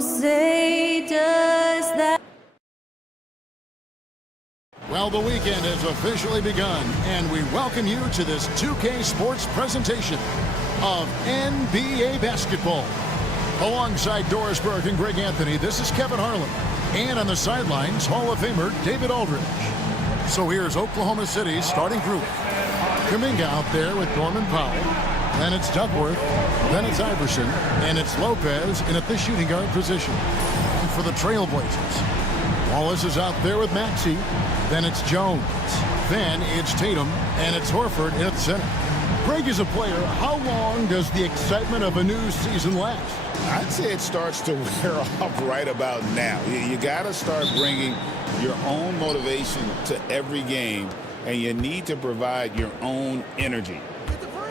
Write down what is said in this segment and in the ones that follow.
say does that? Well, the weekend has officially begun, and we welcome you to this 2K Sports presentation of NBA basketball. Alongside Doris Burke and Greg Anthony, this is Kevin Harlan. And on the sidelines, Hall of Famer David Aldridge. So here's Oklahoma City's starting group. Kuminga out there with Norman Powell. Then it's Duckworth. Then it's Iverson. And it's Lopez in at the shooting guard position. And for the TrailBlazers, Wallace is out there with Maxey. Then it's Jones. Then it's Tatum. And it's Horford in at the center. Greg is a player. How long does the excitement of a new season last? I'd say it starts to wear off right about now. You got to start bringing your own motivation to every game, and you need to provide your own energy.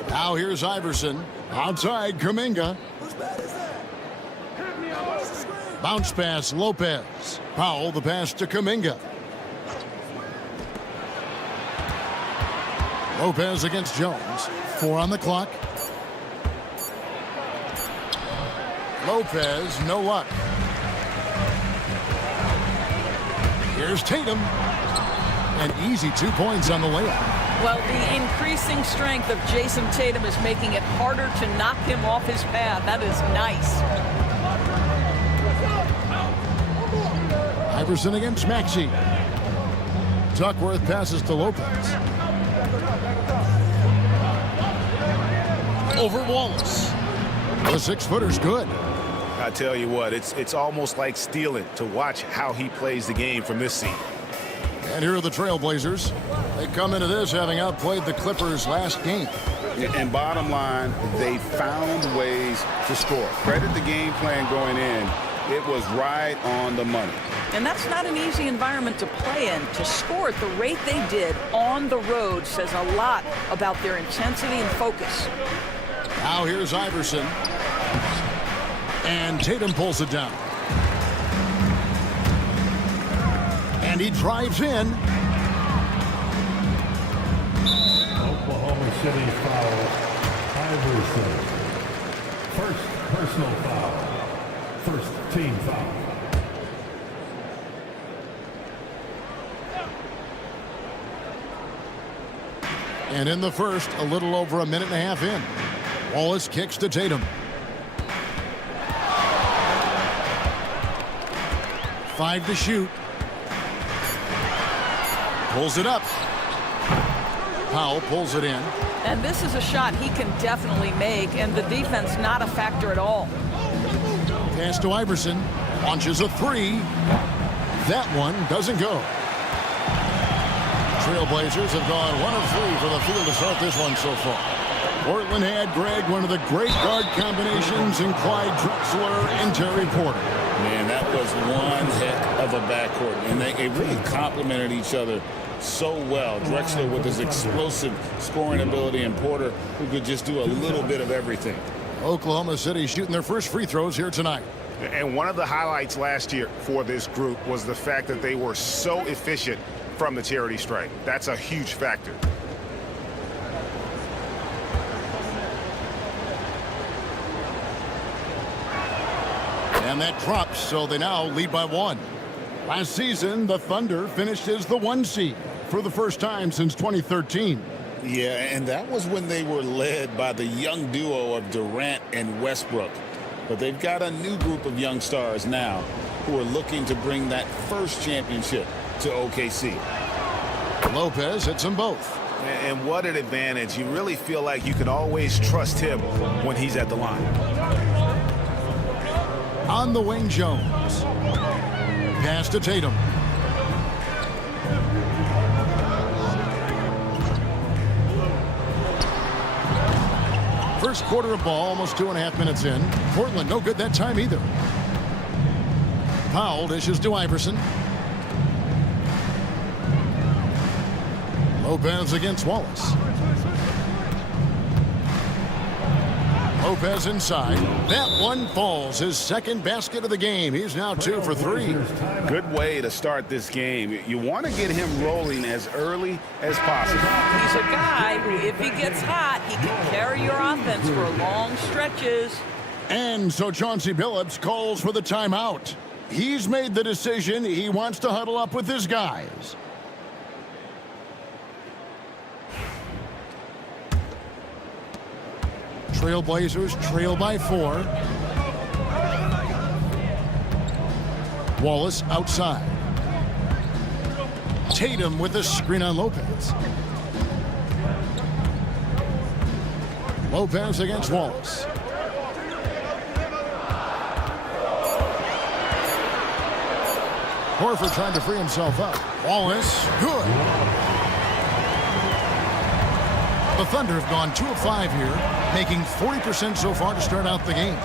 Now here's Iverson. Outside, Kuminga. Bounce pass, Lopez. Powell, the pass to Kuminga. Lopez against Jones. 4 on the clock. Lopez, no luck. Here's Tatum. An easy 2 points on the layup. Well, the increasing strength of Jason Tatum is making it harder to knock him off his path. That is nice. Iverson against Maxey. Duckworth passes to Lopez. Over Wallace. The 6-footer's good. I tell you what, it's almost like stealing to watch how he plays the game from this seat. And here are the TrailBlazers. They come into this having outplayed the Clippers last game. And bottom line, they found ways to score. Credit the game plan going in. It was right on the money. And that's not an easy environment to play in. To score at the rate they did on the road says a lot about their intensity and focus. Now here's Iverson. And Tatum pulls it down. And he drives in. Oklahoma City foul. Iverson. First personal foul. First team foul. And in the first, a little over a minute and a half in. Wallace kicks to Tatum. 5 to shoot. Pulls it up. Powell pulls it in. And this is a shot he can definitely make, and the defense not a factor at all. Pass to Iverson. Launches a 3. That one doesn't go. Trailblazers have gone 1 of 3 for the field to start this one so far. Portland had, Greg, one of the great guard combinations in Clyde Drexler and Terry Porter. Man, that was one heck of a backcourt, and they really complemented each other so well. Drexler with his explosive scoring ability, and Porter who could just do a little bit of everything. Oklahoma City shooting their first free throws here tonight. And one of the highlights last year for this group was the fact that they were so efficient from the charity stripe. That's a huge factor. And that drops, so they now lead by 1. Last season, the Thunder finished as the 1 seed for the first time since 2013. Yeah, and that was when they were led by the young duo of Durant and Westbrook. But they've got a new group of young stars now who are looking to bring that first championship to OKC. Lopez hits them both. And what an advantage. You really feel like you can always trust him when he's at the line. On the wing, Jones. Pass to Tatum. First quarter of ball, almost 2.5 minutes in. Portland no good that time either. Powell dishes to Iverson. Lopez against Wallace. Lopez inside. That one falls. His second basket of the game. He's now 2 for 3. Good way to start this game. You want to get him rolling as early as possible. He's a guy who, if he gets hot, he can carry your offense for long stretches. And so Chauncey Billups calls for the timeout. He's made the decision. He wants to huddle up with his guys. TrailBlazers trail by 4. Wallace outside. Tatum with a screen on Lopez. Lopez against Wallace. Horford trying to free himself up. Wallace, good. The Thunder have gone 2 of 5 here, making 40% so far to start out the game.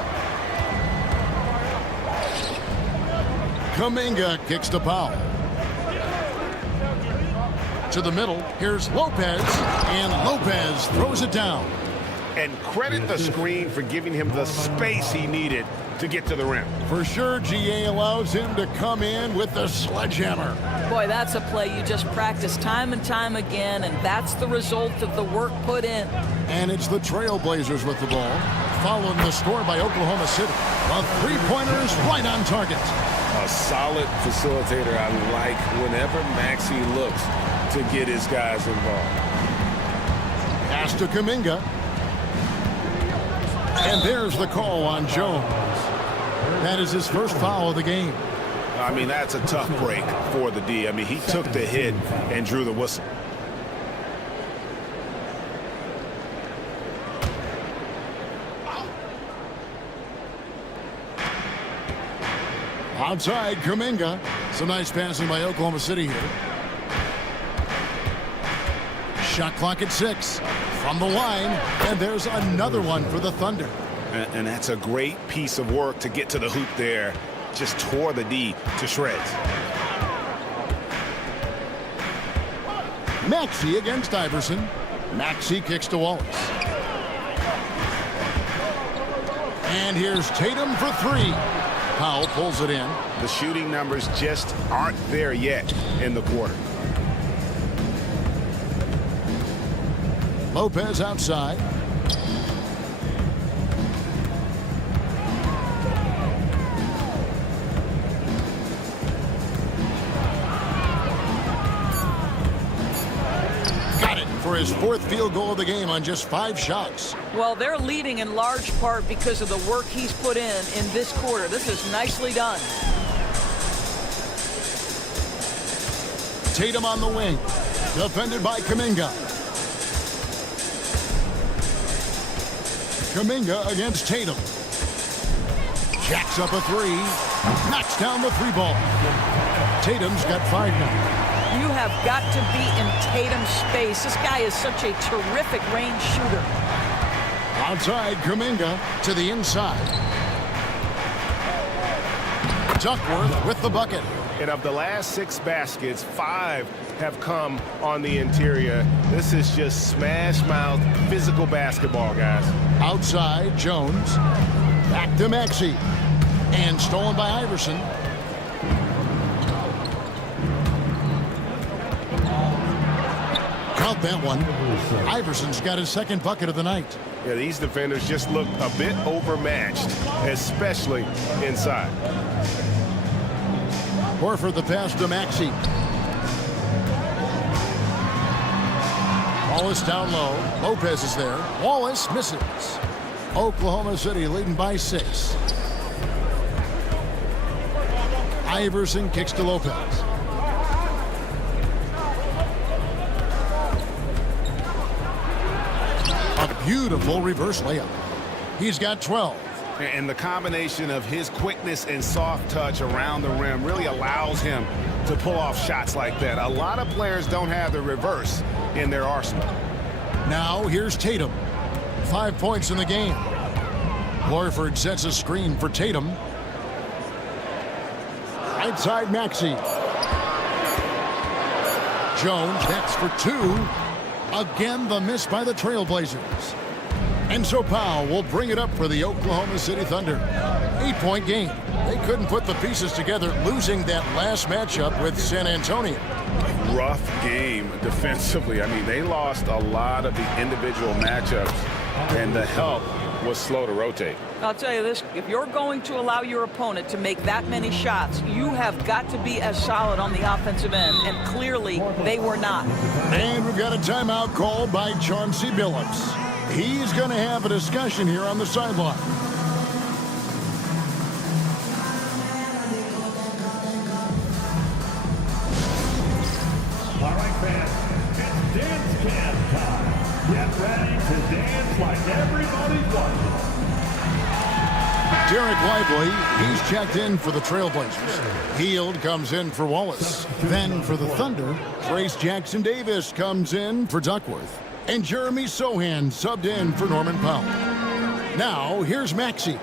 Kuminga kicks to Powell. To the middle, here's Lopez, and Lopez throws it down. And credit the screen for giving him the space he needed to get to the rim. For sure, GA allows him to come in with the sledgehammer. Boy, that's a play you just practice time and time again, and that's the result of the work put in. And it's the TrailBlazers with the ball, following the score by Oklahoma City. The three-pointers right on target. A solid facilitator. I like whenever Maxey looks to get his guys involved. Pass to Kuminga. And there's the call on Jones. That is his first foul of the game. I mean, that's a tough break for the D. I mean, he took the hit and drew the whistle. Outside, Kuminga. Some nice passing by Oklahoma City here. Shot clock at 6. From the line, and there's another one for the Thunder. And that's a great piece of work to get to the hoop there. Just tore the D to shreds. Maxey against Iverson. Maxey kicks to Wallace. And here's Tatum for 3. Powell pulls it in. The shooting numbers just aren't there yet in the quarter. Lopez outside. Got it for his 4th field goal of the game on just 5 shots. Well, they're leading in large part because of the work he's put in this quarter. This is nicely done. Tatum on the wing. Defended by Kuminga. Kuminga against Tatum. Jacks up a 3. Knocks down the 3 ball. Tatum's got 5 now. You have got to be in Tatum's space. This guy is such a terrific range shooter. Outside, Kuminga to the inside. Duckworth with the bucket. And of the last 6 baskets, 5 have come on the interior. This is just smash-mouth physical basketball, guys. Outside, Jones. Back to Maxey. And stolen by Iverson. Count that one. Iverson's got his 2nd bucket of the night. Yeah, these defenders just look a bit overmatched, especially inside. Horford the pass to Maxey. Wallace down low. Lopez is there. Wallace misses. Oklahoma City leading by 6. Iverson kicks to Lopez. A beautiful reverse layup. He's got 12. And the combination of his quickness and soft touch around the rim really allows him to pull off shots like that. A lot of players don't have the reverse in their arsenal. Now here's Tatum. 5 points in the game. Horford sets a screen for Tatum. Right side Maxey. Jones next for 2. Again the miss by the TrailBlazers. And so Powell will bring it up for the Oklahoma City Thunder. 8-point game. They couldn't put the pieces together, losing that last matchup with San Antonio. Rough game defensively. I mean, they lost a lot of the individual matchups and the help was slow to rotate. I'll tell you this, if you're going to allow your opponent to make that many shots, you have got to be as solid on the offensive end, and clearly they were not. And we've got a timeout called by Chauncey Billups. He's going to have a discussion here on the sideline. All right, fans, it's dance cam time. Get ready to dance like everybody's watching. Derek Lively, he's checked in for the TrailBlazers. Heald comes in for Wallace. Then for the Thunder, Trace Jackson-Davis comes in for Duckworth. And Jeremy Sohan subbed in for Norman Powell. Now, here's Maxey.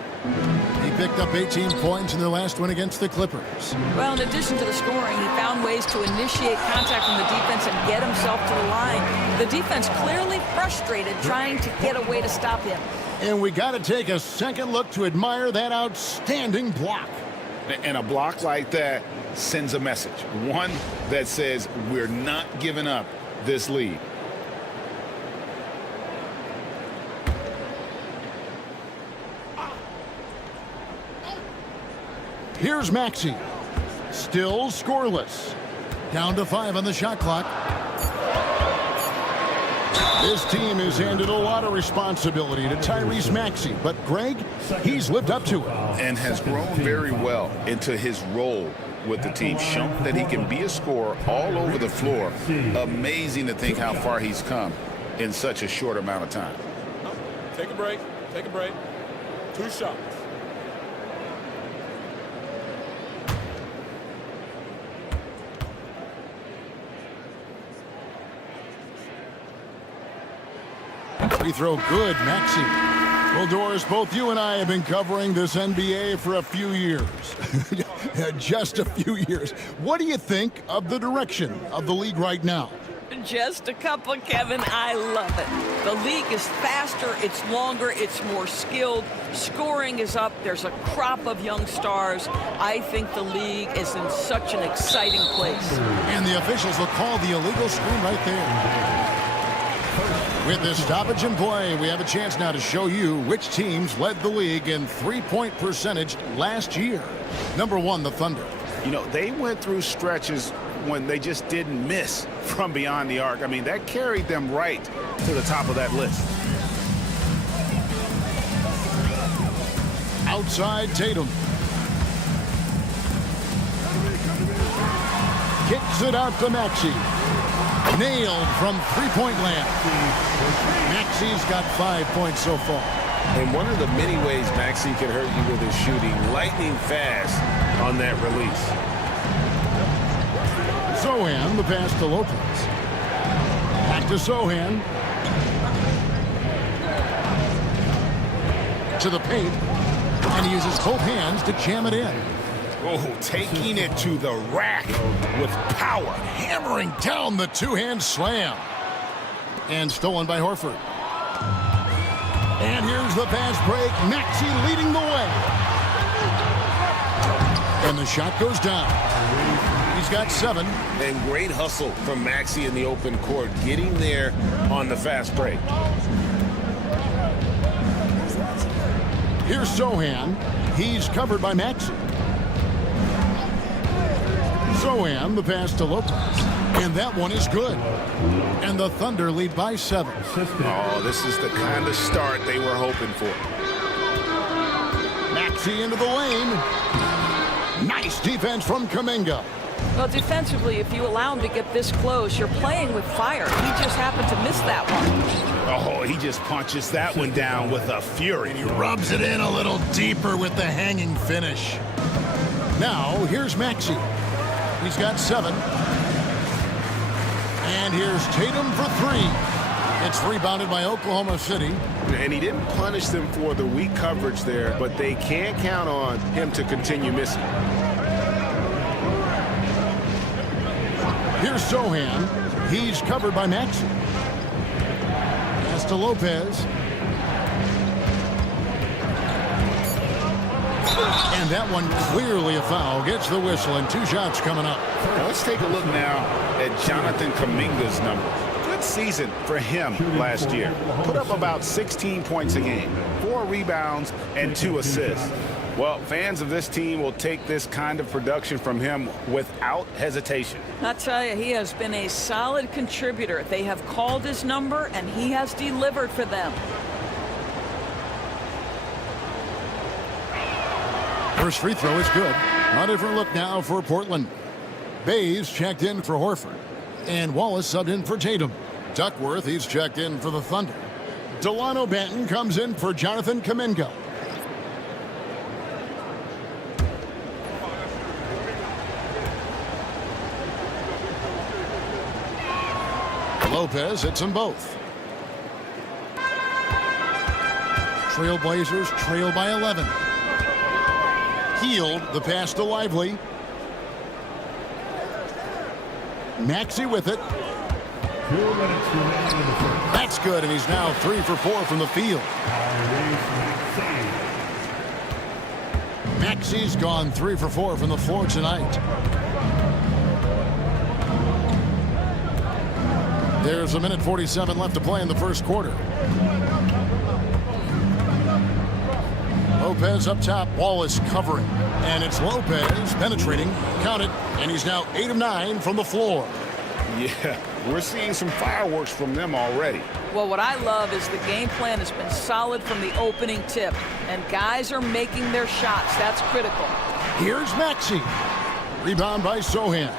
He picked up 18 points in their last win against the Clippers. Well, in addition to the scoring, he found ways to initiate contact from the defense and get himself to the line. The defense clearly frustrated trying to get a way to stop him. And we got to take a second look to admire that outstanding block. And a block like that sends a message. One that says we're not giving up this lead. Here's Maxey. Still scoreless. Down to 5 on the shot clock. This team has handed a lot of responsibility to Tyrese Maxey, but Greg, he's lived up to it. And has grown very well into his role with the team. Shown that he can be a scorer all over the floor. Amazing to think how far he's come in such a short amount of time. Take a break. Take a break. 2 shots. Free throw good, Maxey. Well, Doris, both you and I have been covering this NBA for a few years. Just a few years. What do you think of the direction of the league right now? Just a couple, Kevin. I love it. The league is faster, it's longer, it's more skilled. Scoring is up. There's a crop of young stars. I think the league is in such an exciting place. And the officials will call the illegal screen right there. With this stoppage in play, we have a chance now to show you which teams led the league in three-point percentage last year. Number 1, the Thunder. You know, they went through stretches when they just didn't miss from beyond the arc. I mean, that carried them right to the top of that list. Outside Tatum. Kicks it out to Maxey. Nailed from three-point land. Maxey's got 5 points so far. And one of the many ways Maxey can hurt you with his shooting, lightning fast on that release. Sohan, the pass to Lopez. Back to Sohan. To the paint. And he uses both hands to jam it in. Oh, taking it to the rack with power. Hammering down the two-hand slam. And stolen by Horford. And here's the fast break. Maxey leading the way. And the shot goes down. He's got 7. And great hustle from Maxey in the open court, getting there on the fast break. Here's Sohan. He's covered by Maxey. Sohan, the pass to Lopez. And that one is good. And the Thunder lead by 7. Oh, this is the kind of start they were hoping for. Maxey into the lane. Nice defense from Kuminga. Well, defensively, if you allow him to get this close, you're playing with fire. He just happened to miss that one. Oh, he just punches that one down with a fury. He rubs it in a little deeper with the hanging finish. Now, here's Maxey. He's got 7. And here's Tatum for 3. It's rebounded by Oklahoma City. And he didn't punish them for the weak coverage there, but they can't count on him to continue missing. Here's Sohan. He's covered by Maxey. Pass to Lopez. And that one clearly a foul. Gets the whistle and 2 shots coming up. Now let's take a look now at Jonathan Kuminga's numbers. Good good season for him last year. Put up about 16 points a game, 4 rebounds, and 2 assists. Well, fans of this team will take this kind of production from him without hesitation. I'll tell you, he has been a solid contributor. They have called his number, and he has delivered for them. First free throw is good. A different look now for Portland. Bays checked in for Horford. And Wallace subbed in for Tatum. Duckworth, he's checked in for the Thunder. Delano Banton comes in for Jonathan Kuminga. Lopez hits them both. TrailBlazers trail by 11. Healed the pass to Lively. Maxey with it. 2 minutes remaining in the first. That's good, and he's now 3 for 4 from the field. Maxey's gone 3 for 4 from the floor tonight. There's 1:47 left to play in the first quarter. Lopez up top, Wallace covering. And it's Lopez penetrating, count it, and he's now 8 of 9 from the floor. Yeah, we're seeing some fireworks from them already. Well, what I love is the game plan has been solid from the opening tip, and guys are making their shots. That's critical. Here's Maxey. Rebound by Sohan.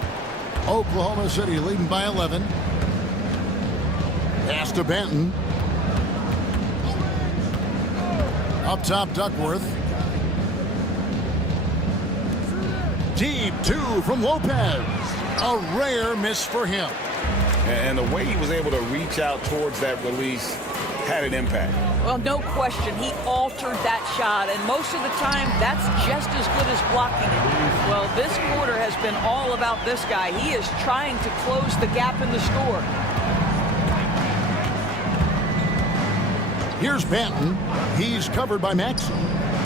Oklahoma City leading by 11. Pass to Banton. Up top, Duckworth. Deep 2 from Lopez. A rare miss for him. And the way he was able to reach out towards that release had an impact. Well, no question. He altered that shot, and most of the time, that's just as good as blocking it. Well, this quarter has been all about this guy. He is trying to close the gap in the score. Here's Banton. He's covered by Maxey.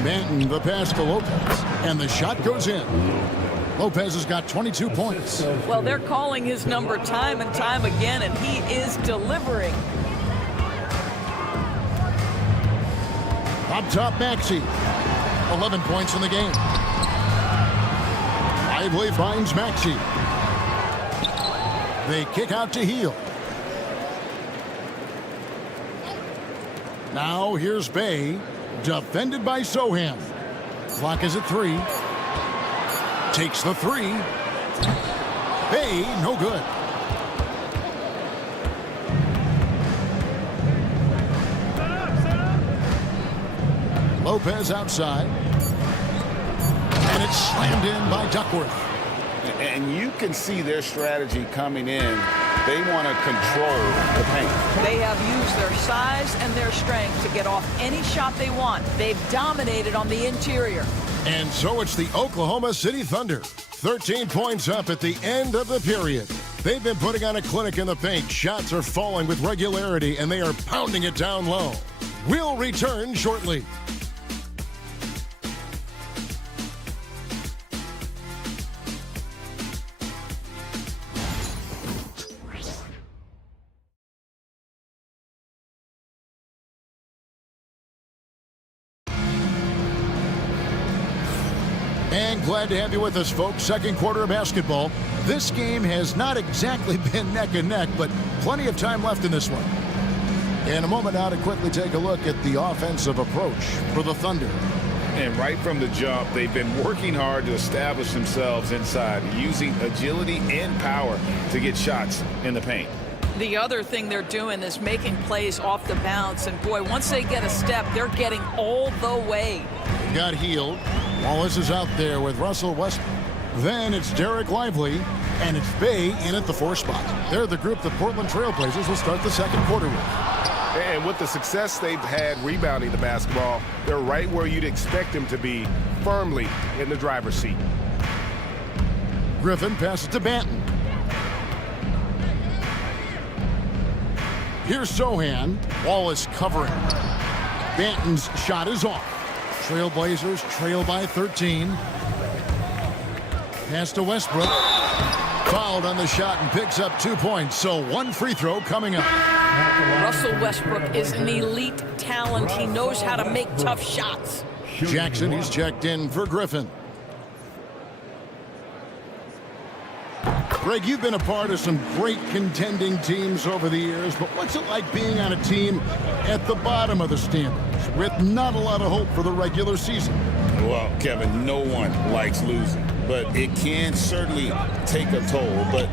Banton, the pass to Lopez. And the shot goes in. Lopez has got 22 points. Well, they're calling his number time and time again, and he is delivering. Up top, Maxey. 11 points in the game. Lively finds Maxey. They kick out to Heel. Now here's Bay, defended by Sohan. Clock is at 3. Takes the 3. Bay, no good. Lopez outside. And it's slammed in by Duckworth. And you can see their strategy coming in. They want to control the paint. They have used their size and their strength to get off any shot they want. They've dominated on the interior. And so it's the Oklahoma City Thunder. 13 points up at the end of the period. They've been putting on a clinic in the paint. Shots are falling with regularity, and they are pounding it down low. We'll return shortly. And glad to have you with us, folks. Second quarter of basketball. This game has not exactly been neck and neck, but plenty of time left in this one. In a moment now to quickly take a look at the offensive approach for the Thunder. And right from the jump, they've been working hard to establish themselves inside, using agility and power to get shots in the paint. The other thing they're doing is making plays off the bounce. And, boy, once they get a step, they're getting all the way. Got Healed. Wallace is out there with Russell Westbrook. Then it's Derek Lively, and it's Bay in at the 4 spot. They're the group the Portland TrailBlazers will start the second quarter with. And with the success they've had rebounding the basketball, they're right where you'd expect them to be, firmly in the driver's seat. Griffin passes to Banton. Here's Sohan. Wallace covering. Banton's shot is off. TrailBlazers trail by 13. Pass to Westbrook. Fouled on the shot and picks up 2 points. So 1 free throw coming up. Russell Westbrook is an elite talent. He knows how to make tough shots. Jackson, he's checked in for Griffin. Greg, you've been a part of some great contending teams over the years, but what's it like being on a team at the bottom of the standings with not a lot of hope for the regular season? Well, Kevin, no one likes losing, but it can certainly take a toll. But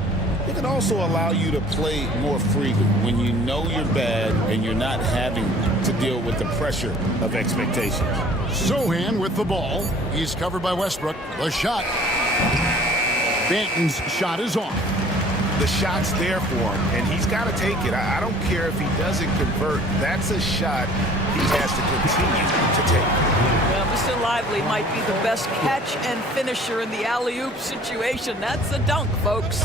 it can also allow you to play more freely when you know you're bad and you're not having to deal with the pressure of expectations. Sohan with the ball. He's covered by Westbrook. The shot. Banton's shot is off. The shot's there for him, and he's got to take it. I don't care if he doesn't convert. That's a shot he has to continue to take. Well, Mr. Lively might be the best catch and finisher in the alley-oop situation. That's a dunk, folks.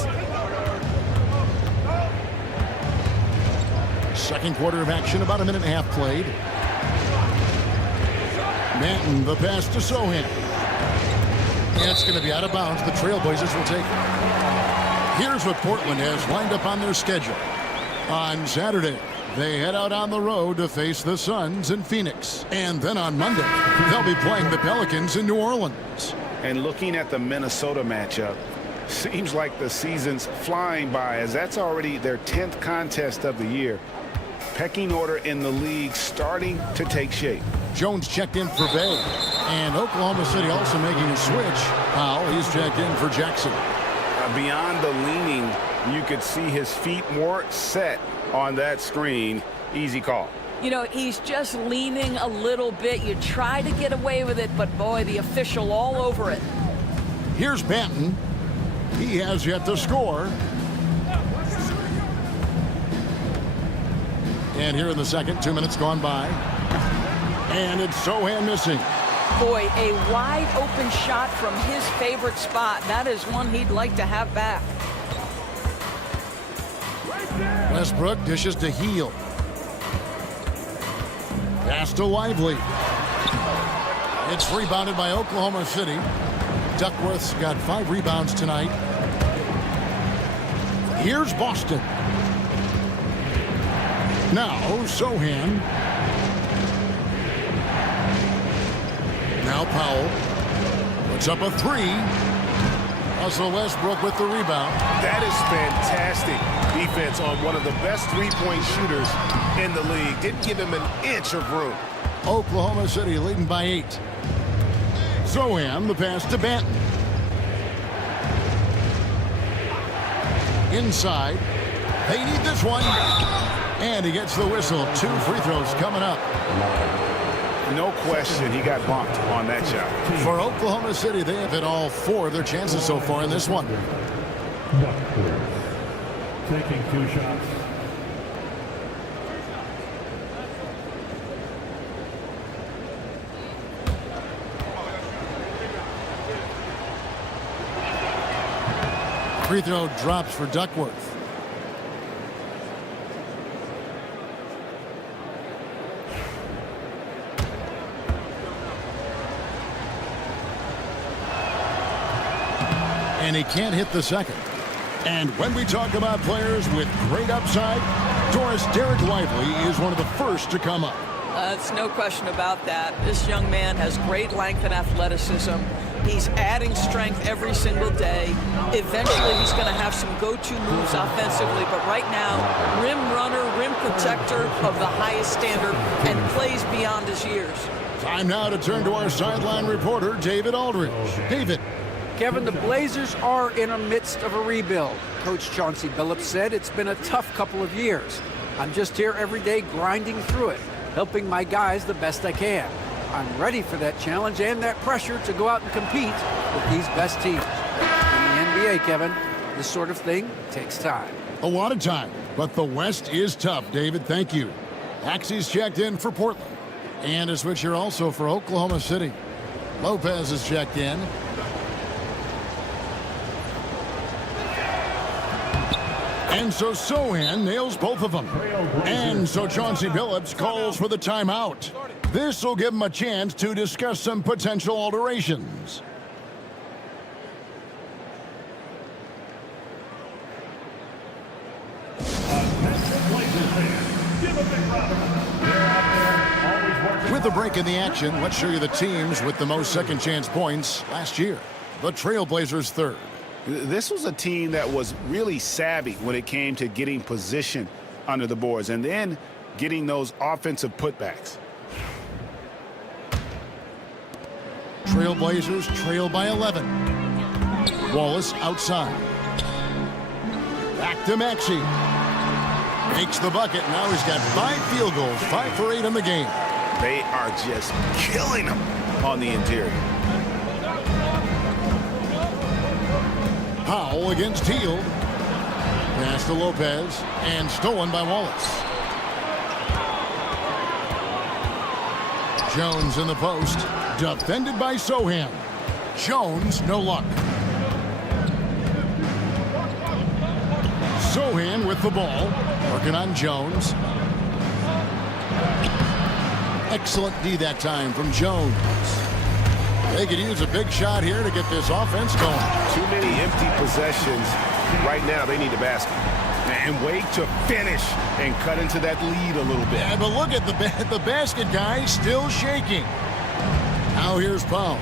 Second quarter of action, about a minute and a half played. Banton, the pass to Sohan. And it's going to be out of bounds. The TrailBlazers will take it. Here's what Portland has lined up on their schedule. On Saturday, they head out on the road to face the Suns in Phoenix. And then on Monday, they'll be playing the Pelicans in New Orleans. And looking at the Minnesota matchup, seems like the season's flying by, as that's already their 10th contest of the year. Pecking order in the league starting to take shape. Jones checked in for Bay. And Oklahoma City also making a switch. Powell, he's checked in for Jackson. Beyond the leaning, you could see his feet more set on that screen. Easy call. You know, he's just leaning a little bit. You try to get away with it, but boy, the official all over it. Here's Banton. He has yet to score. And here in the second, 2 minutes gone by. And it's Sohan missing. Boy, a wide open shot from his favorite spot. That is one he'd like to have back. Westbrook dishes to Heel. Pass to Lively. It's rebounded by Oklahoma City. Duckworth's got 5 rebounds tonight. Here's Boston. Now Sohan. Now Powell puts up a 3. Russell Westbrook with the rebound. That is fantastic defense on one of the best three-point shooters in the league. Didn't give him an inch of room. Oklahoma City leading by 8. Sohan, the pass to Banton. Inside. They need this one. And he gets the whistle. 2 free throws coming up. No question, he got bumped on that shot. For Oklahoma City, they have hit all 4 of their chances so far in this one. Taking 2 shots. Free throw drops for Duckworth. And he can't hit the second. And when we talk about players with great upside, Doris Derek Lively is one of the first to come up. It's no question about that. This young man has great length and athleticism. He's adding strength every single day. Eventually, he's going to have some go-to moves offensively. But right now, rim runner, rim protector of the highest standard, and plays beyond his years. Time now to turn to our sideline reporter, David Aldridge. David. Kevin, the Blazers are in the midst of a rebuild. Coach Chauncey Billups said it's been a tough couple of years. I'm just here every day grinding through it, helping my guys the best I can. I'm ready for that challenge and that pressure to go out and compete with these best teams. In the NBA, Kevin, this sort of thing takes time. A lot of time, but the West is tough, David. Thank you. Axie's checked in for Portland. And a switcher also for Oklahoma City. Lopez is checked in. And so Sohan nails both of them. And so Chauncey Billups calls for the timeout. This will give him a chance to discuss some potential alterations. With a break in the action, let's show you the teams with the most second chance points last year. The TrailBlazers third. This was a team that was really savvy when it came to getting position under the boards and then getting those offensive putbacks. TrailBlazers trail by 11. Wallace outside. Back to Maxey. Makes the bucket. Now he's got 5 field goals, 5 for 8 in the game. They are just killing them on the interior. Powell against Hield. Pass to Lopez and stolen by Wallace. Jones in the post. Defended by Sohan. Jones, no luck. Sohan with the ball. Working on Jones. Excellent D that time from Jones. They could use a big shot here to get this offense going. Too many empty possessions. Right now, they need a basket. And wait to finish and cut into that lead a little bit. Yeah, but look at the basket guy still shaking. Now here's Powell.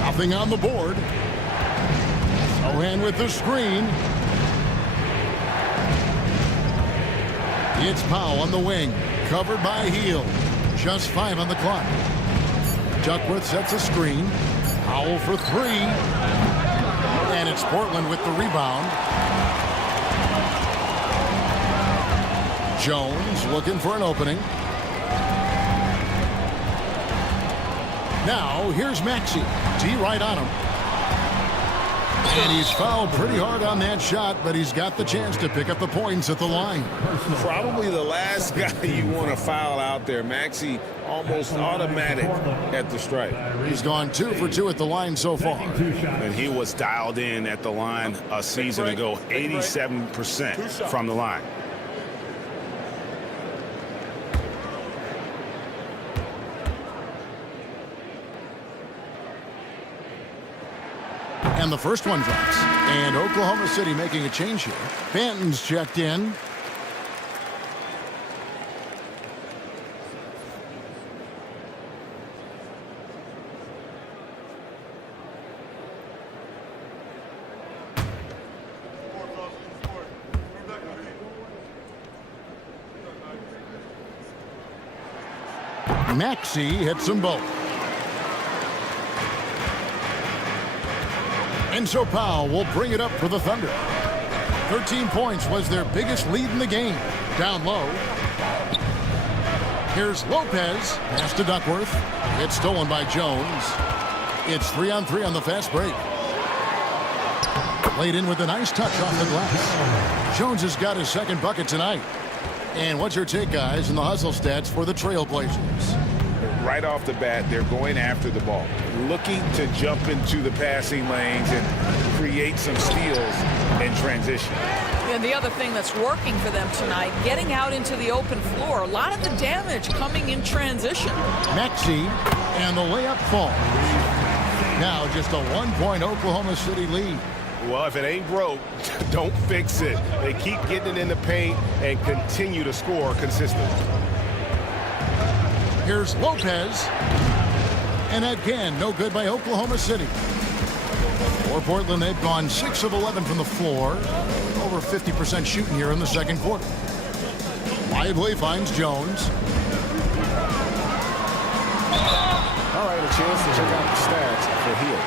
Nothing on the board. Sohan with the screen. It's Powell on the wing. Covered by Hield. Just 5 on the clock. Duckworth sets a screen. Powell for 3. And it's Portland with the rebound. Jones looking for an opening. Now here's Maxey. D right on him. And he's fouled pretty hard on that shot, but he's got the chance to pick up the points at the line. Probably the last guy you want to foul out there. Maxey almost automatic at the stripe. He's gone 2 for 2 at the line so far. And he was dialed in at the line a season ago, 87% from the line. And the first one drops. And Oklahoma City making a change here. Banton's checked in. Maxey hits them both. And so Powell will bring it up for the Thunder. 13 points was their biggest lead in the game. Down low. Here's Lopez. Pass to Duckworth. It's stolen by Jones. It's 3-on-3 on the fast break. Played in with a nice touch off the glass. Jones has got his second bucket tonight. And what's your take, guys, in the hustle stats for the TrailBlazers? Right off the bat, they're going after the ball, looking to jump into the passing lanes and create some steals in transition. And the other thing that's working for them tonight, getting out into the open floor. A lot of the damage coming in transition. Maxey, and the layup falls. Now just a 1-point Oklahoma City lead. Well, if it ain't broke, don't fix it. They keep getting it in the paint and continue to score consistently. Here's Lopez. And again, no good by Oklahoma City. For Portland, they've gone 6 of 11 from the floor. Over 50% shooting here in the second quarter. Lively finds Jones. All right, a chance to check out the stats for Hield.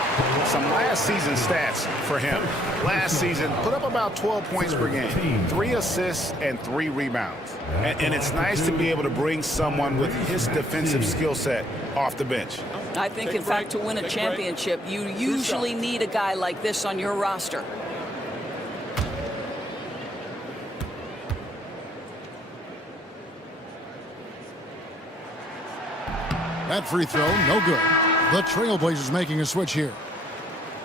Some last season stats for him. Last season, put up about 12 points per game, 3 assists and 3 rebounds. And it's nice to be able to bring someone with his defensive skill set off the bench. I think, in fact, to win a championship, you usually need a guy like this on your roster. That free throw, no good. The TrailBlazers making a switch here.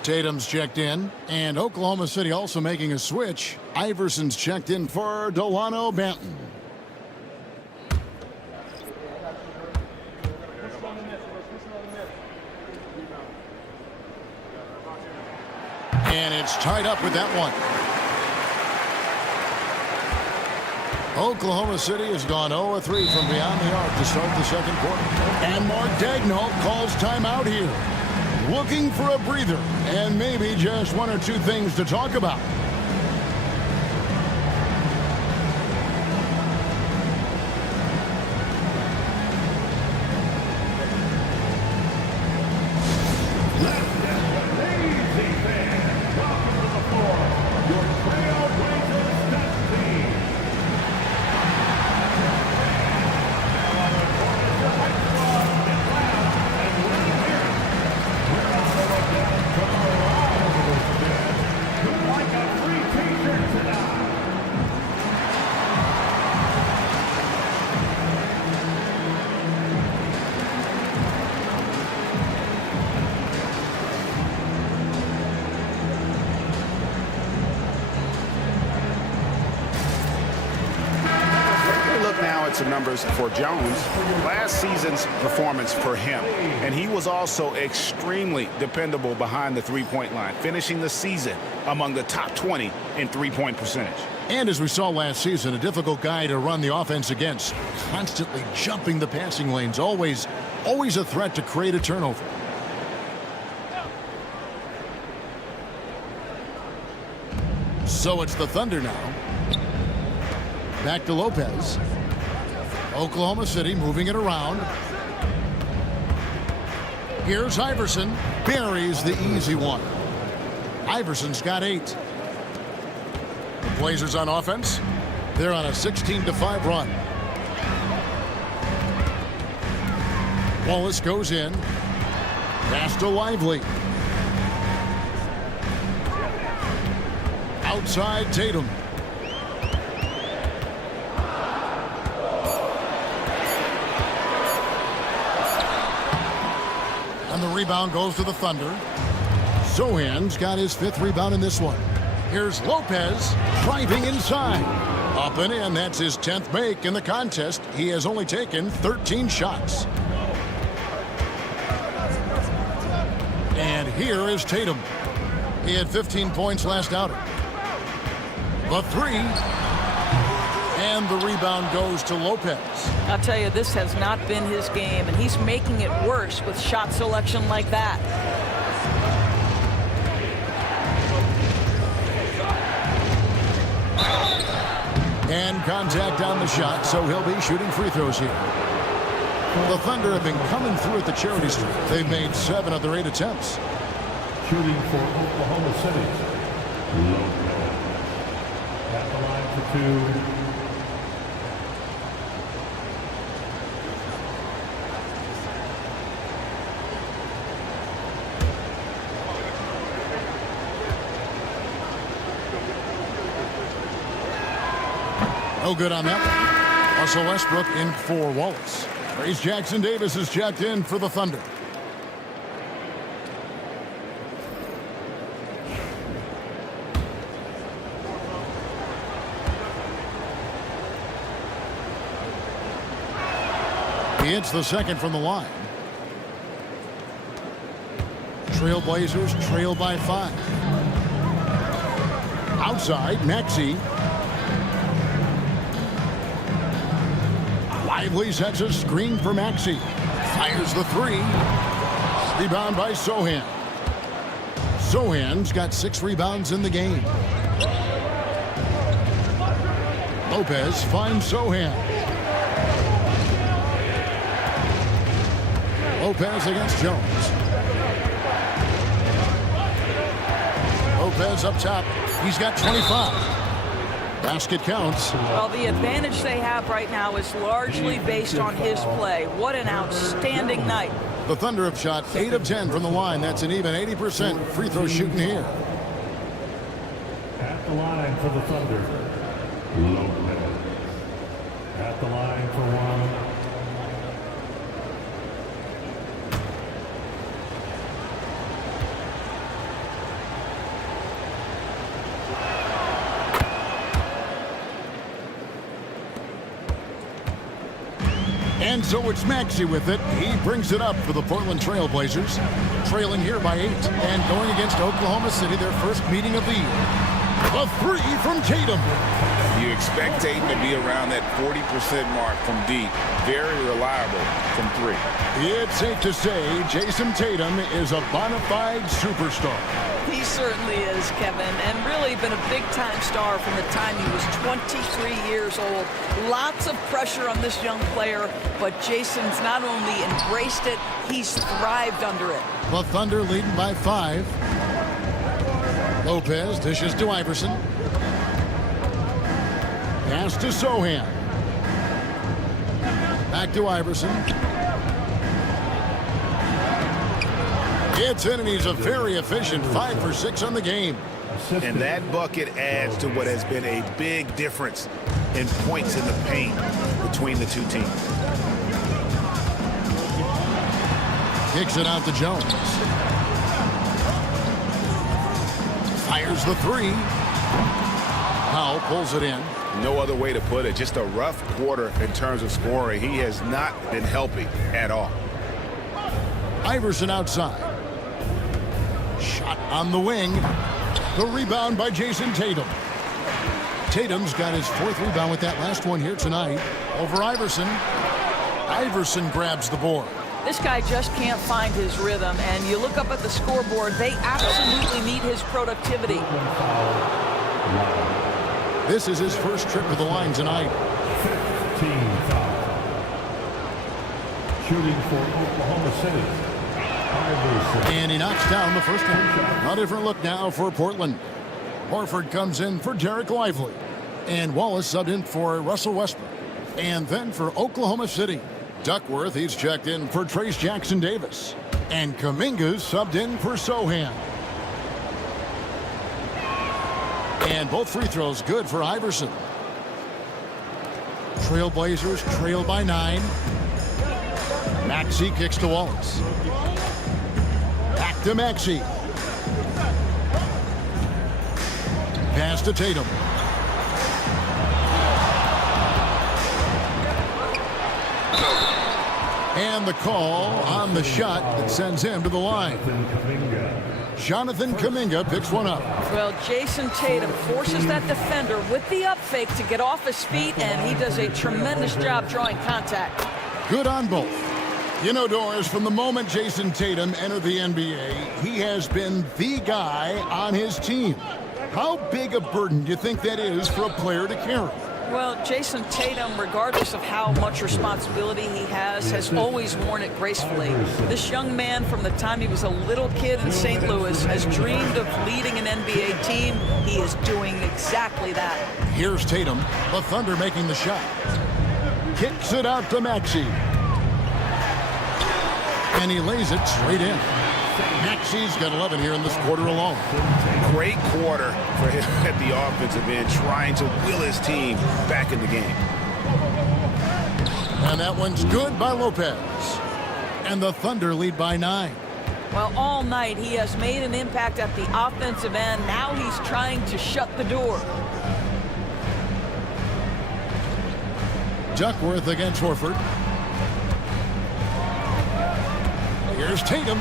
Tatum's checked in, and Oklahoma City also making a switch. Iverson's checked in for Delano Banton. And it's tied up with that one. Oklahoma City has gone 0-3 from beyond the arc to start the second quarter. And Mark Daigneault calls timeout here. Looking for a breather and maybe just one or two things to talk about. Amazing fans, welcome to the floor, your TrailBlazers Dutch team. Now on the court is the white squad, and loud and winning here. We're on the way down from around this bed. Who'd like a free t-shirt tonight? We look now at some numbers for Jones. Last season's performance for him, and he was also extremely dependable behind the three-point line, finishing the season among the top 20 in three-point percentage. And as we saw last season, a difficult guy to run the offense against. Constantly jumping the passing lanes. Always a threat to create a turnover. So it's the Thunder now. Back to Lopez. Oklahoma City moving it around. Here's Iverson. Buries the easy one. Iverson's got 8. The Blazers on offense. They're on a 16-5 run. Wallace goes in. Pass to Lively. Outside Tatum. And the rebound goes to the Thunder. Sohan's got his 5th rebound in this one. Here's Lopez driving inside. Up and in. That's his 10th make in the contest. He has only taken 13 shots. And here is Tatum. He had 15 points last outing. The 3. And the rebound goes to Lopez. I'll tell you, this has not been his game, and he's making it worse with shot selection like that. And contact on the shot, so he'll be shooting free throws here. The Thunder have been coming through at the charity stripe. They've made 7 of their 8 attempts. Shooting for Oklahoma City. Lopez. At the line for 2. No good on that one. Russell Westbrook in for Wallace. Trace Jackson Davis is checked in for the Thunder. He hits the second from the line. TrailBlazers trail by 5. Outside, Maxey. Lively sets a screen for Maxey. Fires the 3. Rebound by Sohan. Sohan's got 6 rebounds in the game. Lopez finds Sohan. Lopez against Jones. Lopez up top. He's got 25. Basket counts. Well, the advantage they have right now is largely based on his play. What an outstanding night. The Thunder have shot 8 of 10 from the line. That's an even 80% free throw shooting here. At the line for the Thunder. Lopez. At the line for 1. And so it's Maxey with it. He brings it up for the Portland TrailBlazers. Trailing here by 8 and going against Oklahoma City, their first meeting of the year. A 3 from Tatum. expect Tatum to be around that 40% mark from deep. Very reliable from three. It's safe to say Jason Tatum is a bona fide superstar. He certainly is, Kevin, and really been a big-time star from the time he was 23 years old. Lots of pressure on this young player, but Jason's not only embraced it, he's thrived under it. The Thunder leading by 5. Lopez dishes to Iverson. Pass to Sohan. Back to Iverson. It's in, and he's a very efficient 5 for 6 on the game. And that bucket adds to what has been a big difference in points in the paint between the two teams. Kicks it out to Jones. Fires the 3. Powell pulls it in. No other way to put it. Just a rough quarter in terms of scoring. He has not been helping at all. Iverson outside. Shot on the wing. The rebound by Jason Tatum. Tatum's got his 4th rebound with that last one here tonight. Over Iverson. Iverson grabs the board. This guy just can't find his rhythm, and you look up at the scoreboard, they absolutely need his productivity. This is his first trip to the line tonight. 15 foul. Shooting for Oklahoma City. And he knocks down the first one. A different look now for Portland. Horford comes in for Derek Lively. And Wallace subbed in for Russell Westbrook. And then for Oklahoma City, Duckworth, he's checked in for Trace Jackson-Davis. And Kuminga's subbed in for Sohan. And both free throws good for Iverson. TrailBlazers trail by 9. Maxey kicks to Wallace. Back to Maxey. Pass to Tatum. And the call on the shot that sends him to the line. Jonathan Kuminga picks one up. Well, Jason Tatum forces that defender with the up fake to get off his feet, and he does a tremendous job drawing contact. Good on both. You know, Doris, from the moment Jason Tatum entered the NBA, he has been the guy on his team. How big a burden do you think that is for a player to carry? Well, Jason Tatum, regardless of how much responsibility he has always worn it gracefully. This young man, from the time he was a little kid in St. Louis, has dreamed of leading an NBA team. He is doing exactly that. Here's Tatum, the Thunder making the shot. Kicks it out to Maxey. And he lays it straight in. Maxey's got 11 here in this quarter alone. Great quarter for him at the offensive end, trying to will his team back in the game. And that one's good by Lopez. And the Thunder lead by 9. Well, all night he has made an impact at the offensive end. Now he's trying to shut the door. Duckworth against Horford. Here's Tatum.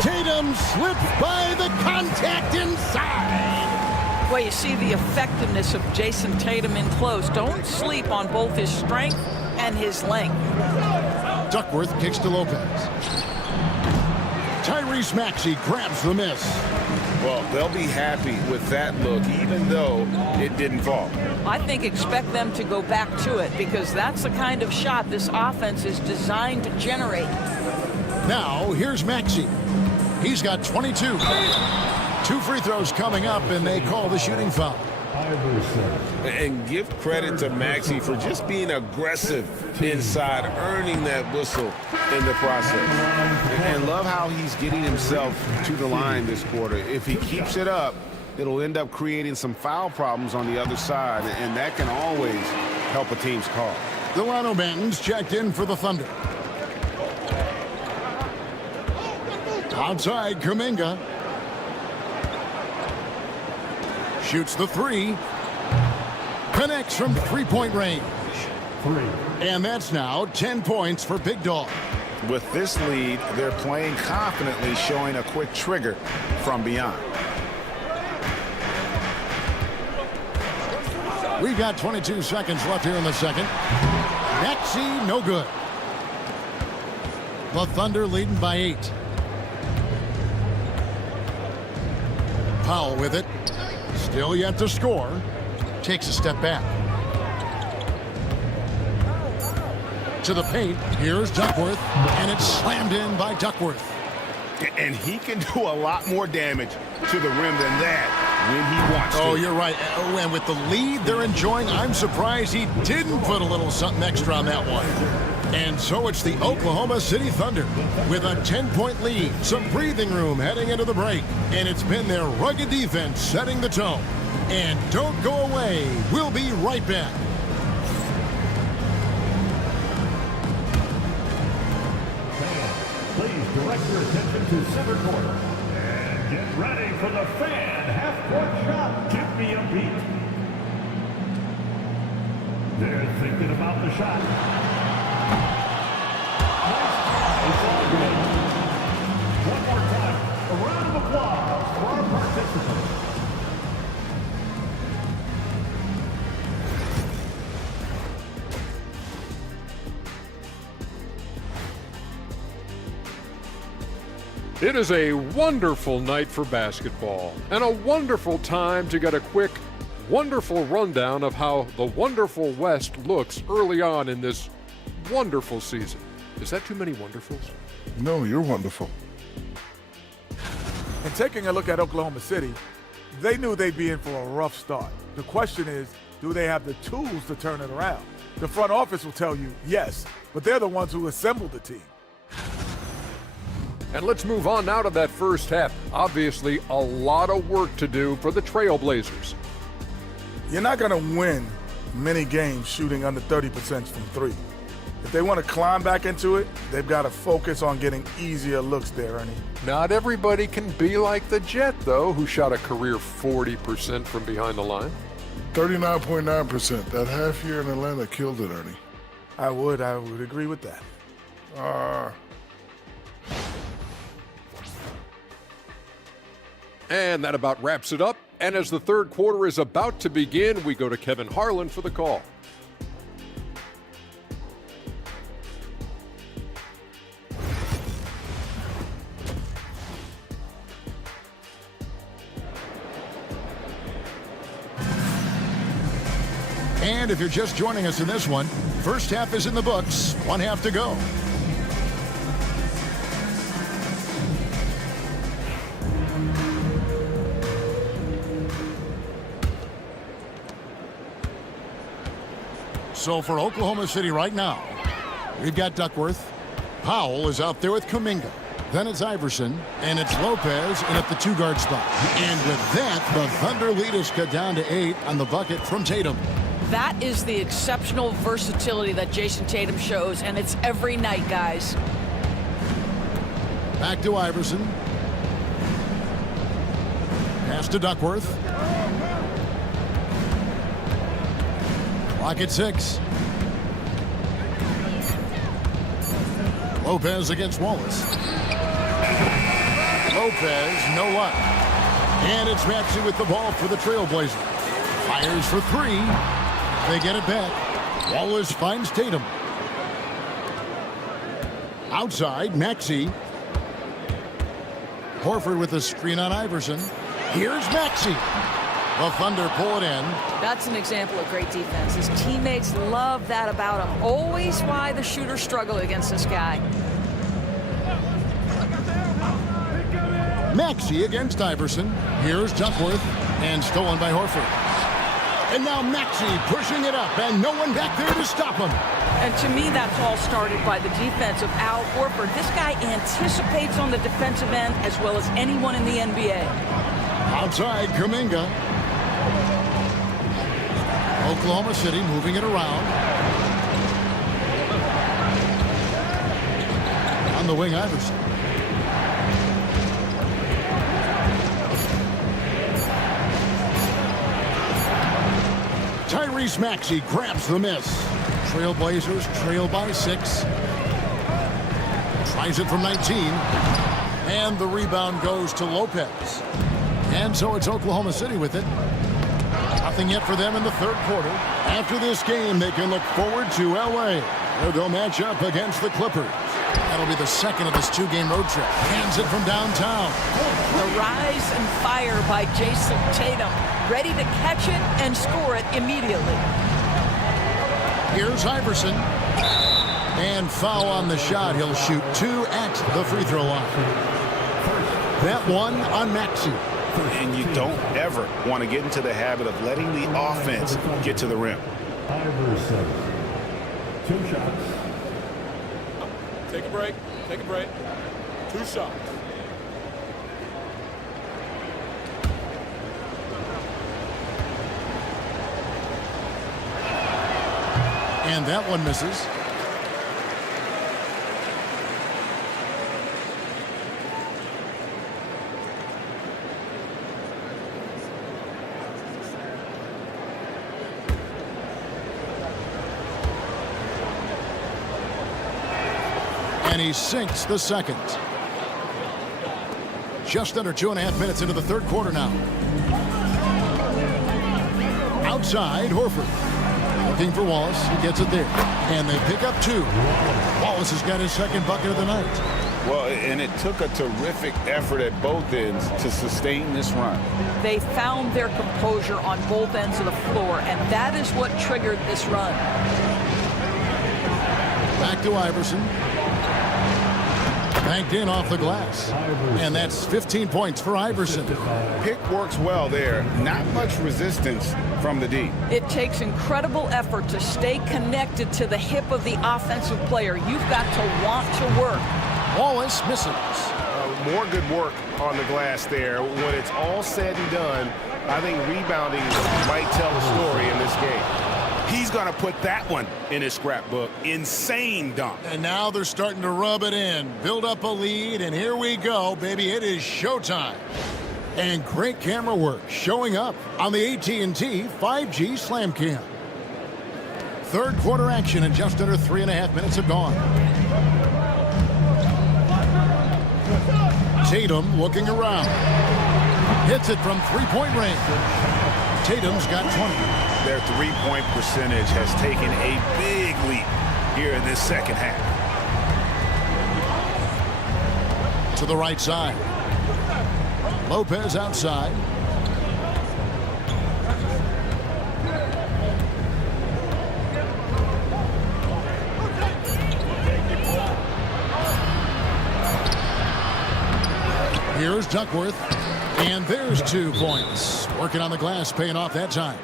Tatum slips by the contact inside. Well, you see the effectiveness of Jason Tatum in close. Don't sleep on both his strength and his length. Duckworth kicks to Lopez. Tyrese Maxey grabs the miss. Well, they'll be happy with that look, even though it didn't fall. I think expect them to go back to it, because that's the kind of shot this offense is designed to generate. Now, here's Maxey. He's got 22. 2 free throws coming up, and they call the shooting foul. And give credit to Maxey for just being aggressive inside, earning that whistle in the process. And love how he's getting himself to the line this quarter. If he keeps it up, it'll end up creating some foul problems on the other side, and that can always help a team's call. Delano Banton's checked in for the Thunder. Outside, Kuminga. Shoots the 3. Connects from three-point range. 3. And that's now 10 points for Big Dog. With this lead, they're playing confidently, showing a quick trigger from beyond. We've got 22 seconds left here in the second. Maxey, no good. The Thunder leading by 8. Powell with it. Still yet to score. Takes a step back. To the paint. Here's Duckworth. And it's slammed in by Duckworth. And he can do a lot more damage to the rim than that when he wants to. Oh, you're right. Oh, and with the lead they're enjoying, I'm surprised he didn't put a little something extra on that one. And so it's the Oklahoma City Thunder with a 10-point lead, some breathing room heading into the break. And it's been their rugged defense setting the tone. And don't go away. We'll be right back. Please direct your attention to center court. And get ready for the fan half-court shot. Give me a beat. They're thinking about the shot. It's all good. One more time. A round of applause for our participants. It is a wonderful night for basketball and a wonderful time to get a quick, wonderful rundown of how the wonderful West looks early on in this wonderful season. Is that too many wonderfuls? No, you're wonderful. And taking a look at Oklahoma City, they knew they'd be in for a rough start. The question is, do they have the tools to turn it around? The front office will tell you yes, but they're the ones who assembled the team. And let's move on now to that first half. Obviously, a lot of work to do for the TrailBlazers. You're not going to win many games shooting under 30% from three. If they want to climb back into it, they've got to focus on getting easier looks there, Ernie. Not everybody can be like the Jet, though, who shot a career 40% from behind the line. 39.9%. That half year in Atlanta killed it, Ernie. I would agree with that. And that about wraps it up. And as the third quarter is about to begin, we go to Kevin Harlan for the call. And if you're just joining us in this one, first half is in the books. One half to go. So for Oklahoma City right now, we've got Duckworth. Powell is out there with Kuminga. Then it's Iverson, and it's Lopez in at the two-guard spot. And with that, the Thunder lead is cut down to 8 on the bucket from Tatum. That is the exceptional versatility that Jason Tatum shows, and it's every night, guys. Back to Iverson. Pass to Duckworth. Clock at 6. Lopez against Wallace. Lopez, no luck. And it's Maxey with the ball for the TrailBlazers. Fires for 3. They get it back. Wallace finds Tatum. Outside, Maxey. Horford with a screen on Iverson. Here's Maxey. The Thunder pull it in. That's an example of great defense. His teammates love that about him. Always why the shooters struggle against this guy. Maxey against Iverson. Here's Duckworth. And stolen by Horford. And now Maxey pushing it up. And no one back there to stop him. And to me, that's all started by the defense of Al Horford. This guy anticipates on the defensive end as well as anyone in the NBA. Outside, Kuminga. Oklahoma City moving it around. On the wing, Iverson. Tyrese Maxey grabs the miss. TrailBlazers trail by 6. Tries it from 19. And the rebound goes to Lopez. And so it's Oklahoma City with it. Nothing yet for them in the third quarter. After this game, they can look forward to L.A., where they'll match up against the Clippers. That'll be the second of this 2-game road trip. Hands it from downtown. The rise and fire by Jason Tatum, ready to catch it and score it immediately. Here's Iverson. And foul on the shot. He'll shoot 2 at the free throw line. That one on Maxey. And you don't ever want to get into the habit of letting the offense get to the rim. Iverson. 2 shots. Take a break. Take a break. 2 shots. And that one misses. And he sinks the second. Just under 2.5 minutes into the third quarter now. Outside, Horford. Looking for Wallace. He gets it there. And they pick up 2. Wallace has got his second bucket of the night. Well, and it took a terrific effort at both ends to sustain this run. They found their composure on both ends of the floor, and that is what triggered this run. Back to Iverson. Banked in off the glass. And that's 15 points for Iverson. Pick works well there. Not much resistance from the D. It takes incredible effort to stay connected to the hip of the offensive player. You've got to want to work. Wallace misses. More good work on the glass there. When it's all said and done, I think rebounding might tell the story in this game. He's going to put that one in his scrapbook. Insane dunk. And now they're starting to rub it in. Build up a lead, and here we go, baby. It is showtime. And great camera work showing up on the AT&T 5G Slam Cam. Third quarter action, and just under 3.5 minutes have gone. Tatum looking around. Hits it from three-point range. Tatum's got 20. Their three-point percentage has taken a big leap here in this second half. To the right side. Lopez outside. Here's Duckworth. And there's 2 points. Working on the glass, paying off that time.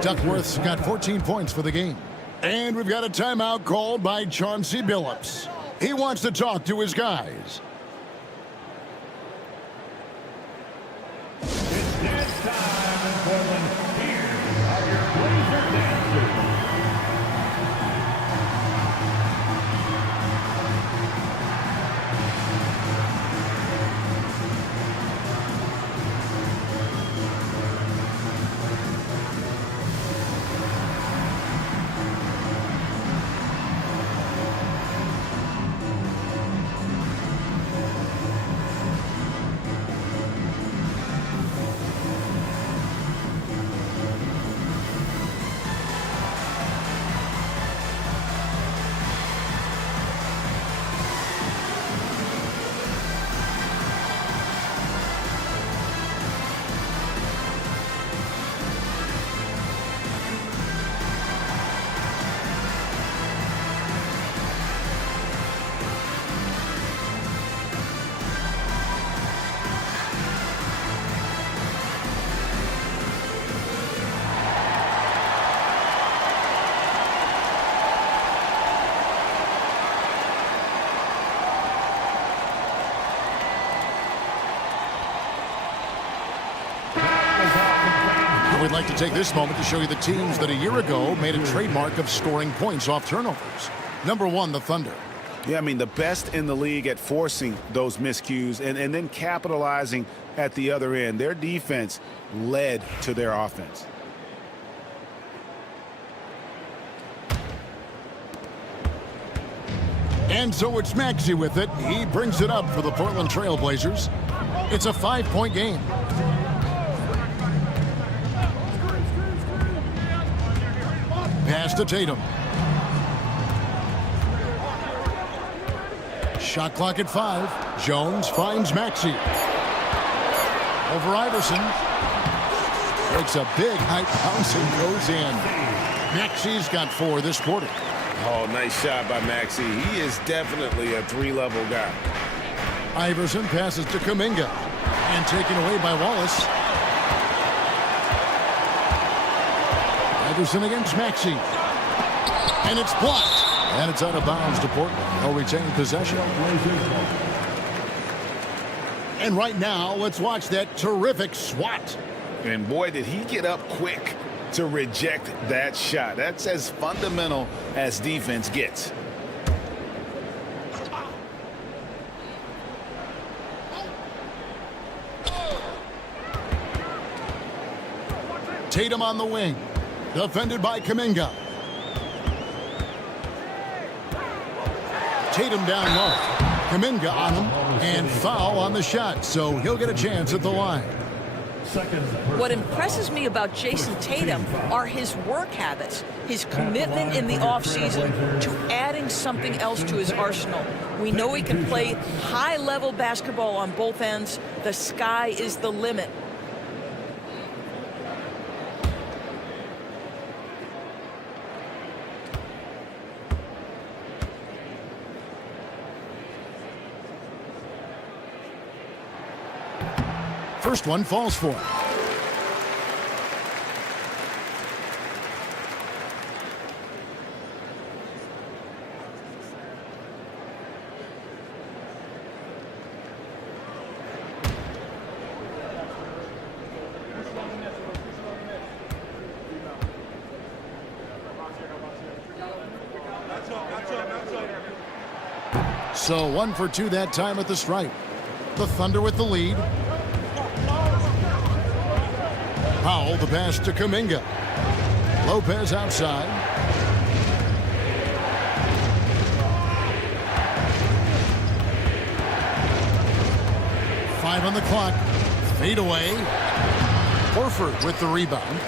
Duckworth's got 14 points for the game. And we've got a timeout called by Chauncey Billups. He wants to talk to his guys. It's dance time in Portland. Here are your Blazer dancers. We'd like to take this moment to show you the teams that a year ago made a trademark of scoring points off turnovers. Number 1, the Thunder. Yeah, I mean, the best in the league at forcing those miscues and then capitalizing at the other end. Their defense led to their offense. And so it's Maxey with it. He brings it up for the Portland TrailBlazers. It's a 5-point game. pass to Tatum. Shot clock at 5. Jones finds Maxey. Over Iverson. Makes a big high bounce and goes in. Maxey's got 4 this quarter. Oh, nice shot by Maxey. He is definitely a 3-level guy. Iverson passes to Kuminga. And taken away by Wallace. Iverson against Maxey. And it's blocked. And it's out of bounds to Portland. They'll retain possession. And right now, let's watch that terrific swat. And boy, did he get up quick to reject that shot. That's as fundamental as defense gets. Tatum on the wing. Defended by Kuminga. Tatum down low. Kuminga on him. And foul on the shot. So he'll get a chance at the line. What impresses me about Jason Tatum are his work habits, his commitment in the offseason to adding something else to his arsenal. We know he can play high-level basketball on both ends. The sky is the limit. First one falls for him. So 1 for 2 that time at the stripe. The Thunder with the lead. Powell, the pass to Kuminga. Lopez outside. Five on the clock. Fade away. Horford with the rebound.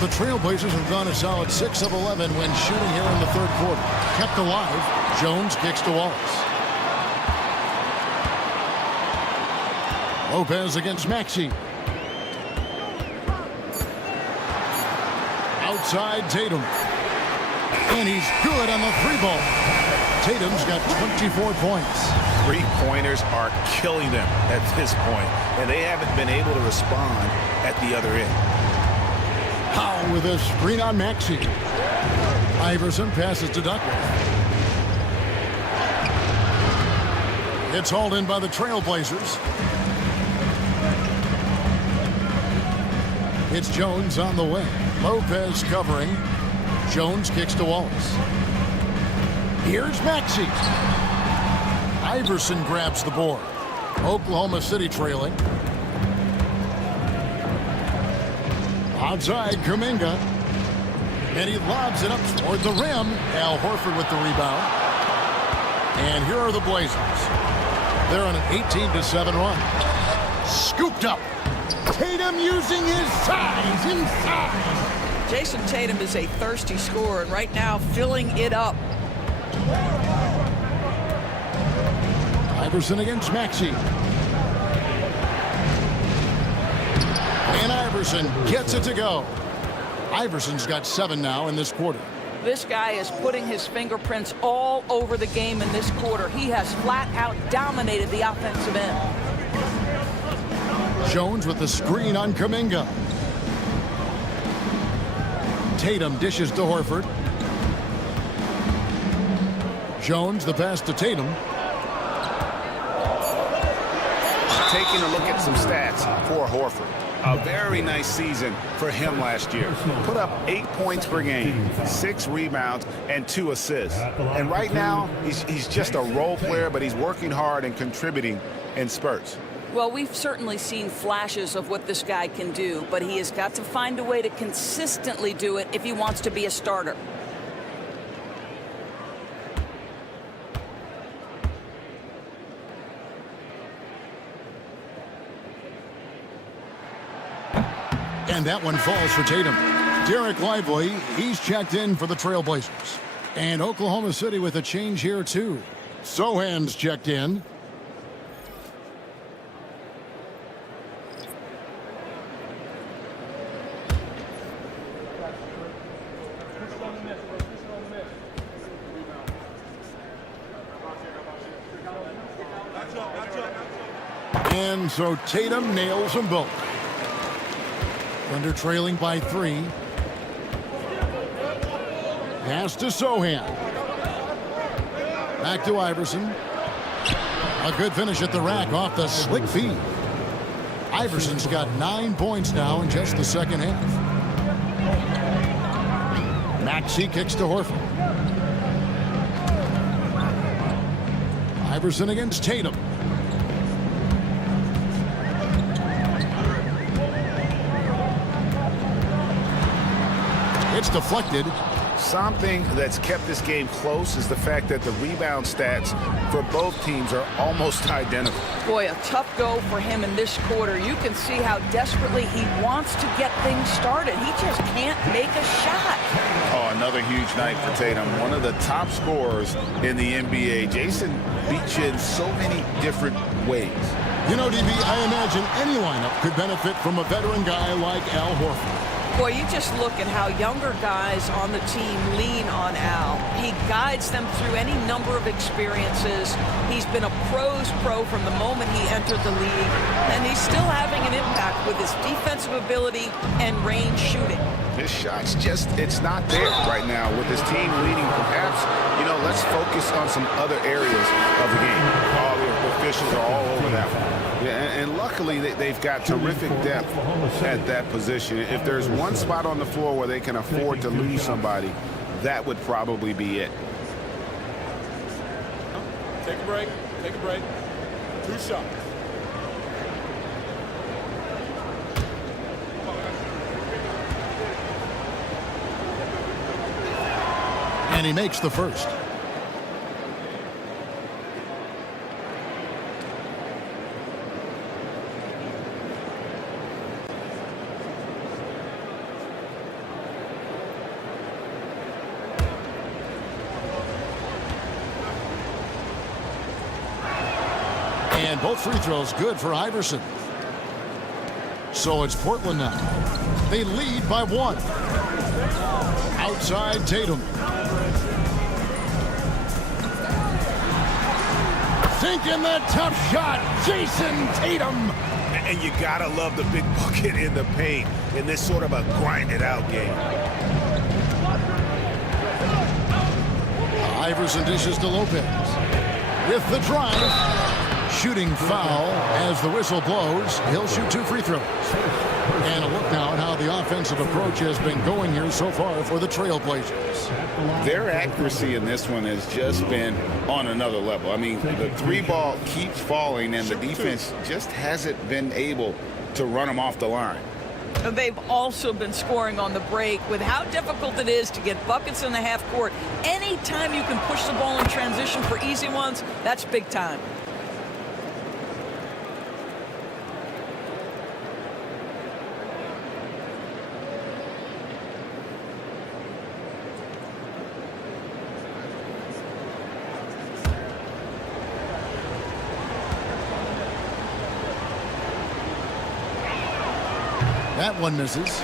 The TrailBlazers have gone a solid 6 of 11 when shooting here in the third quarter. Kept alive. Jones kicks to Wallace. Lopez against Maxey. Outside Tatum. And he's good on the 3-ball. Tatum's got 24 points. 3-pointers are killing them at this point, and they haven't been able to respond at the other end. Powell with a screen on Maxey. Iverson passes to Duckworth. It's hauled in by the TrailBlazers. It's Jones on the wing. Lopez covering. Jones kicks to Wallace. Here's Maxey. Iverson grabs the board. Oklahoma City trailing. Outside Kuminga. And he lobs it up toward the rim. Al Horford with the rebound. And here are the Blazers. They're on an 18-7 run. Scooped up. Tatum using his size inside. Jason Tatum is a thirsty scorer, and right now filling it up. Iverson against Maxey. And Iverson gets it to go. Iverson's got 7 now in this quarter. This guy is putting his fingerprints all over the game in this quarter. He has flat out dominated the offensive end. Jones with the screen on Kuminga. Tatum dishes to Horford. Jones the pass to Tatum. Taking a look at some stats for Horford. A very nice season for him last year. Put up 8 points per game, 6 rebounds, and 2 assists. And right now, he's just a role player, but he's working hard and contributing in spurts. Well, we've certainly seen flashes of what this guy can do, but he has got to find a way to consistently do it if he wants to be a starter. And that one falls for Tatum. Derek Lively, he's checked in for the TrailBlazers. And Oklahoma City with a change here, too. Sohan's checked in. And so Tatum nails them both. Thunder trailing by 3. Pass to Sohan. Back to Iverson. A good finish at the rack off the slick feed. Iverson's got 9 points now in just the second half. Maxey kicks to Horford. Iverson against Tatum. It's deflected. Something that's kept this game close is the fact that the rebound stats for both teams are almost identical. Boy, a tough go for him in this quarter. You can see how desperately he wants to get things started. He just can't make a shot. Oh, another huge night for Tatum. One of the top scorers in the NBA. Jason beats you in so many different ways. You know, DB, I imagine any lineup could benefit from a veteran guy like Al Horford. Boy, you just look at how younger guys on the team lean on Al. He guides them through any number of experiences. He's been a pro's pro from the moment he entered the league, and he's still having an impact with his defensive ability and range shooting. His shot's just, it's not there right now with his team leading. Perhaps, you know, let's focus on some other areas of the game. All the officials are all over that one. Yeah, and luckily they've got terrific depth at that position. If there's one spot on the floor where they can afford to lose somebody, that would probably be it. Take a break. Take a break. 2 shots. And he makes the first. And both free throws good for Iverson. So it's Portland now. They lead by 1. Outside Tatum. Sinking the tough shot, Jason Tatum. And you gotta love the big bucket in the paint in this sort of a grind-it-out game. Iverson dishes to Lopez. With the drive. Shooting foul as the whistle blows. He'll shoot 2 free throws. And a look now at how the offensive approach has been going here so far for the TrailBlazers. Their accuracy in this one has just been on another level. I mean, the 3-ball keeps falling, and the defense just hasn't been able to run them off the line. They've also been scoring on the break. With how difficult it is to get buckets in the half court, anytime you can push the ball in transition for easy ones, that's big time. That one misses.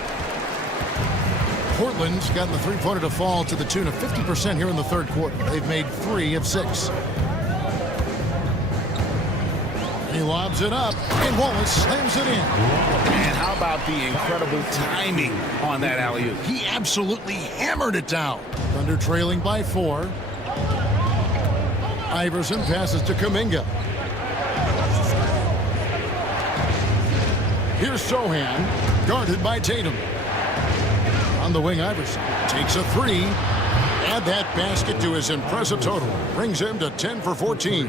Portland's gotten the three-pointer to fall to the tune of 50% here in the third quarter. They've made 3 of 6. He lobs it up, and Wallace slams it in. And how about the incredible timing on that alley-oop? He absolutely hammered it down. Thunder trailing by 4. Iverson passes to Kuminga. Here's Sohan, guarded by Tatum. On the wing, Iverson takes a 3. Add that basket to his impressive total. Brings him to 10 for 14.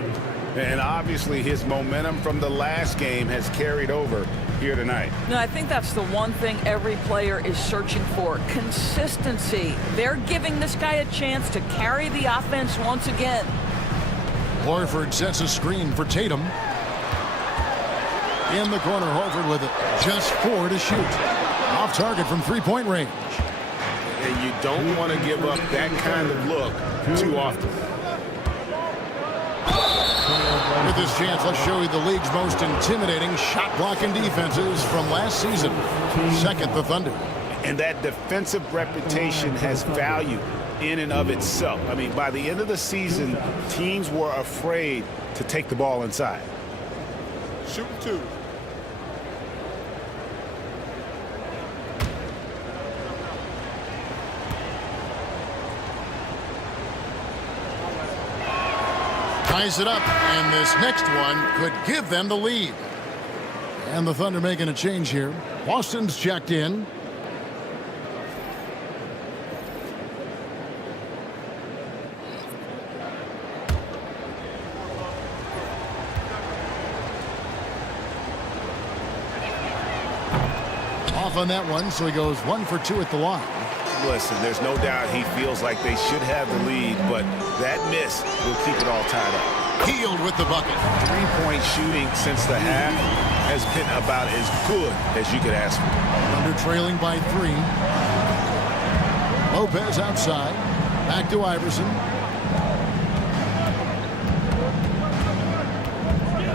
And obviously his momentum from the last game has carried over here tonight. No, I think that's the one thing every player is searching for. Consistency. They're giving this guy a chance to carry the offense once again. Horford sets a screen for Tatum. In the corner, Horford with it. Just 4 to shoot. Off target from 3-point range. and you don't want to give up that kind of look too often. With this chance, let's show you the league's most intimidating shot-blocking defenses from last season. Second, the Thunder. And that defensive reputation has value in and of itself. I mean, by the end of the season, teams were afraid to take the ball inside. Shoot two. Ties it up, and this next one could give them the lead. And the Thunder making a change here. Boston's checked in. Off on that one, so he goes 1 for 2 at the line. Listen, there's no doubt he feels like they should have the lead, but that miss will keep it all tied up. Healed with the bucket. Three-point shooting since the half has been about as good as you could ask for. Under trailing by 3. Lopez outside. Back to Iverson.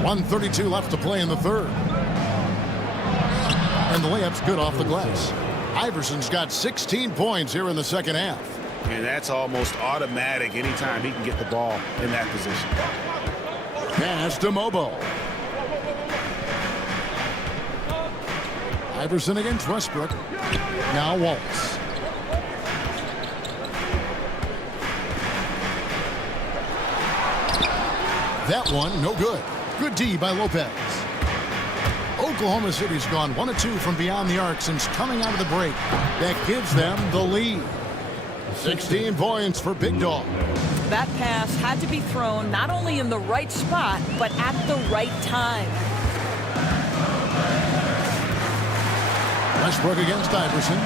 1:32 left to play in the third. And the layup's good off the glass. Iverson's got 16 points here in the second half. And that's almost automatic anytime he can get the ball in that position. Pass to Mobo. Iverson against Westbrook. Now Wallace. That one, no good. Good D by Lopez. Oklahoma City's gone 1 of 2 from beyond the arc since coming out of the break. That gives them the lead. 16 points for Big Dog. That pass had to be thrown not only in the right spot, but at the right time. Westbrook against Iverson.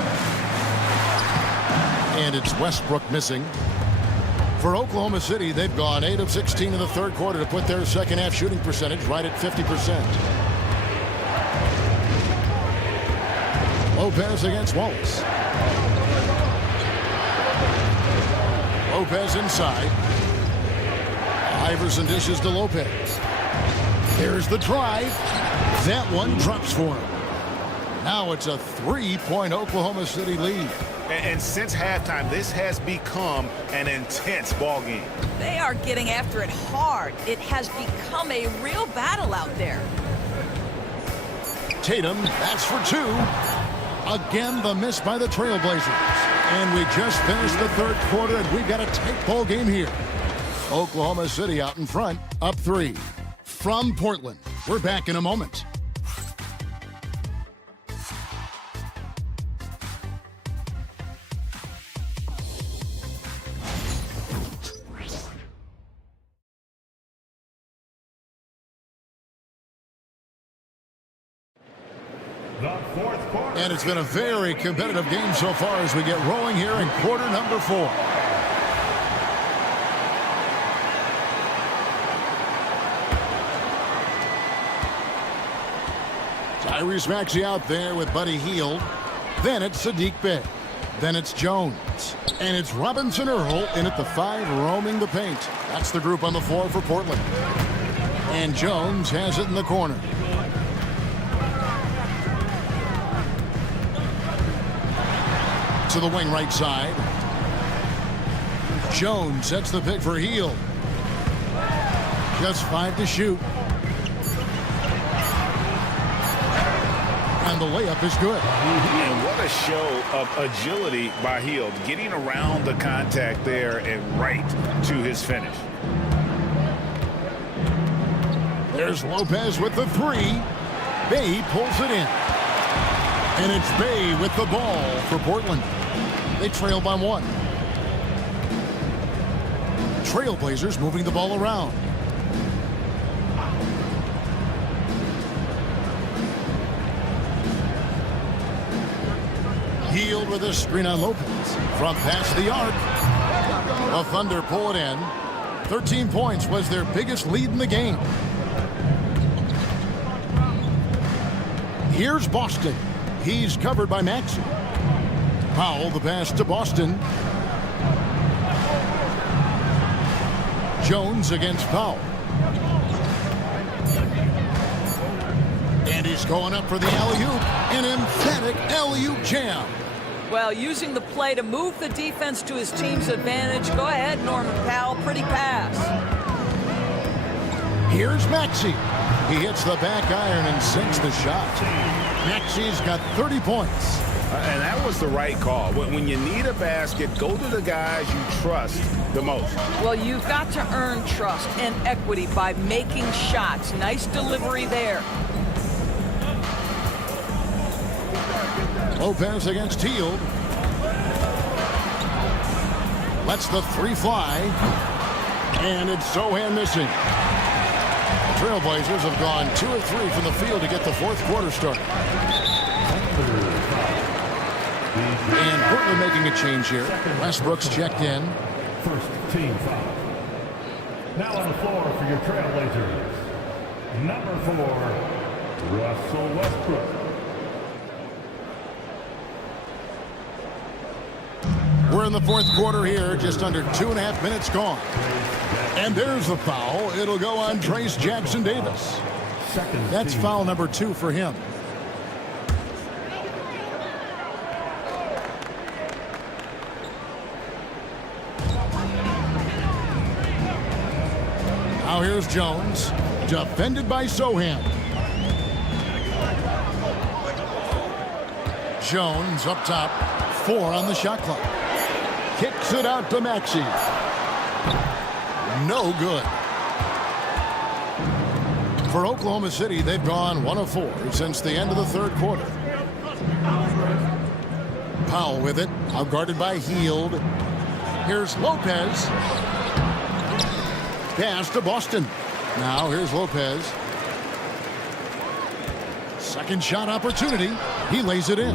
And it's Westbrook missing. For Oklahoma City, they've gone 8 of 16 in the third quarter to put their second half shooting percentage right at 50%. Lopez against Wallace. Lopez inside. Iverson dishes to Lopez. There's the drive. That one drops for him. Now it's a 3-point Oklahoma City lead. And since halftime, this has become an intense ball game. They are getting after it hard. It has become a real battle out there. Tatum, that's for 2. Again, the miss by the TrailBlazers. And we just finished the third quarter, and we've got a tight ball game here. Oklahoma City out in front, up 3. From Portland, we're back in a moment. And it's been a very competitive game so far as we get rolling here in quarter number 4. Tyrese Maxey out there with Buddy Hield. Then it's Sadiq Bey. Then it's Jones. And it's Robinson Earl in at the 5 roaming the paint. That's the group on the floor for Portland. And Jones has it in the corner. To the wing right side. Jones sets the pick for Hield. Just 5 to shoot. And the layup is good. And what a show of agility by Hield, getting around the contact there and right to his finish. There's Lopez with the 3. Bey pulls it in. And it's Bey with the ball for Portland. They trail by 1. TrailBlazers moving the ball around. Hield with a screen on Lopez. From past the arc. The Thunder pull it in. 13 points was their biggest lead in the game. Here's Boston. He's covered by Maxey. Powell, the pass to Boston. Jones against Powell. And he's going up for the alley-oop. An emphatic alley-oop jam. Well, using the play to move the defense to his team's advantage. Go ahead, Norman Powell. Pretty pass. Here's Maxey. He hits the back iron and sinks the shot. Maxey's got 30 points. And that was the right call. When you need a basket, go to the guys you trust the most. Well, you've got to earn trust and equity by making shots. Nice delivery there. Lopez against Hield. Lets the three fly. And it's Sohan missing. The TrailBlazers have gone 2 of 3 from the field to get the fourth quarter started. And Portland making a change here. Westbrook's checked in. First team foul. Now on the floor for your TrailBlazers, number 4, Russell Westbrook. We're in the fourth quarter here, just under 2.5 minutes gone. And there's the foul. It'll go on Trace Jackson-Davis. That's foul number 2 for him. Now here's Jones, defended by Sohan. Jones up top, 4 on the shot clock. Kicks it out to Maxey. No good. For Oklahoma City, they've gone 1 of 4 since the end of the third quarter. Powell with it, outguarded by Hield. Here's Lopez. Pass to Boston. Now here's Lopez. Second shot opportunity. He lays it in.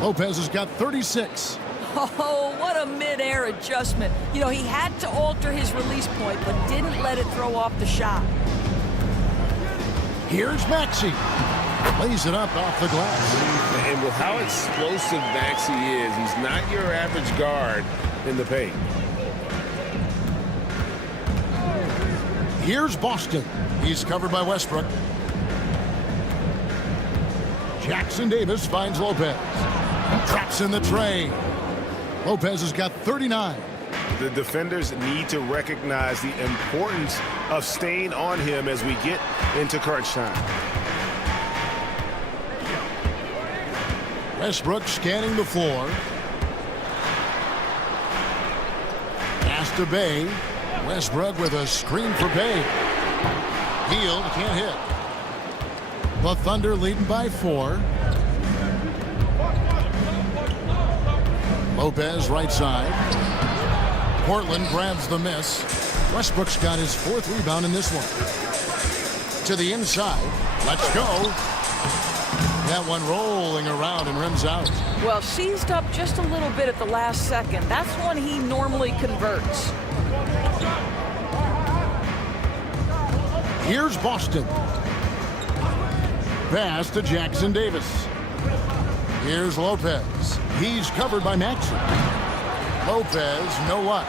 Lopez has got 36. Oh, what a mid-air adjustment. You know, he had to alter his release point, but didn't let it throw off the shot. Here's Maxey. Lays it up off the glass. And with how explosive Maxey is, he's not your average guard in the paint. Here's Boston. He's covered by Westbrook. Jackson-Davis finds Lopez. Traps in the tray. Lopez has got 39. The defenders need to recognize the importance of staying on him as we get into crunch time. Westbrook scanning the floor. Pass to Bay. Westbrook with a screen for Bay. Hield can't hit. The Thunder leading by 4. Lopez right side. Portland grabs the miss. Westbrook's got his 4th rebound in this one. To the inside. Let's go. That one rolling around and rims out. Well, seized up just a little bit at the last second. That's when he normally converts. Here's Boston. Pass to Jackson-Davis. Here's Lopez. He's covered by Maxey. Lopez, no luck.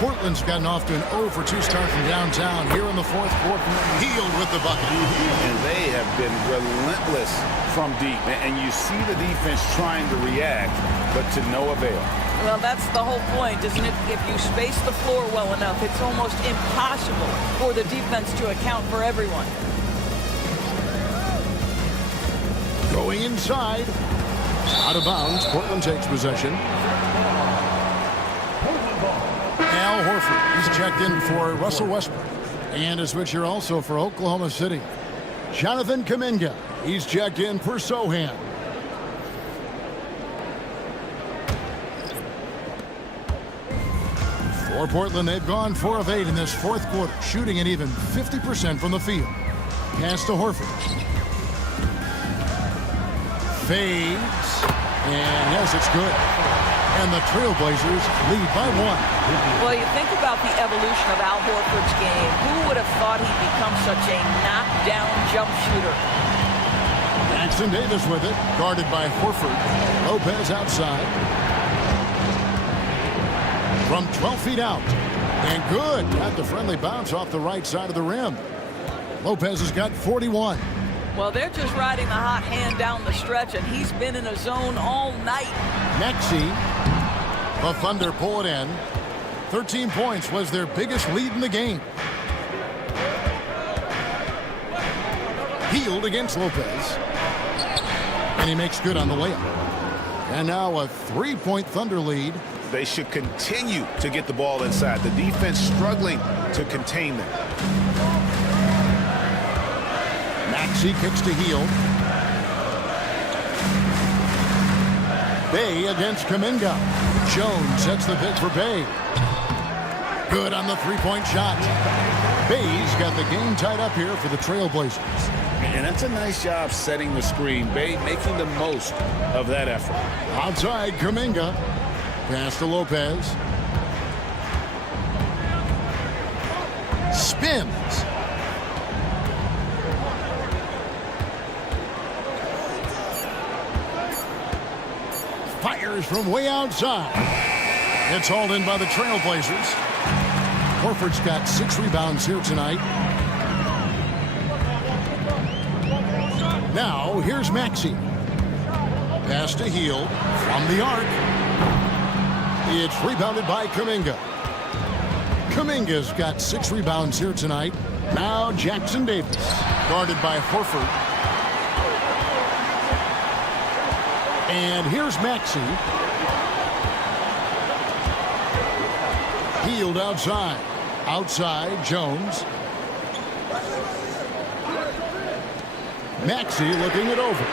Portland's gotten off to an 0 for 2 start from downtown here in the fourth quarter. Hield with the bucket. And they have been relentless from deep. And you see the defense trying to react, but to no avail. Well, that's the whole point, isn't it? If you space the floor well enough, it's almost impossible for the defense to account for everyone. Going inside. Out of bounds. Portland takes possession. Al Horford. He's checked in for Russell Westbrook. And a switch here also for Oklahoma City. Jonathan Kuminga. He's checked in for Sohan. For Portland, they've gone 4 of 8 in this fourth quarter, shooting at even 50% from the field. Pass to Horford. Fades. And yes, it's good. And the TrailBlazers lead by 1. Well, you think about the evolution of Al Horford's game. Who would have thought he'd become such a knockdown jump shooter? Jackson Davis with it, guarded by Horford. Lopez outside. From 12 feet out. And good. Got the friendly bounce off the right side of the rim. Lopez has got 41. Well, they're just riding the hot hand down the stretch, and he's been in a zone all night. Maxey. The Thunder pull it in. 13 points was their biggest lead in the game. Healed against Lopez. And he makes good on the layup. And now a 3-point Thunder lead. They should continue to get the ball inside. The defense struggling to contain them. Maxey kicks to Hield. Bay against Kuminga. Jones sets the pitch for Bay. Good on the three-point shot. Bay's got the game tied up here for the TrailBlazers. And that's a nice job setting the screen. Bay making the most of that effort. Outside, Kuminga. Pass to Lopez. Spins. Fires from way outside. It's hauled in by the TrailBlazers. Horford's got 6 rebounds here tonight. Now, here's Maxey. Pass to Hield from the arc. It's rebounded by Kuminga. Kuminga's got 6 rebounds here tonight. Now Jackson Davis, guarded by Horford. And here's Maxey. Hield outside. Outside, Jones. Maxey looking it over.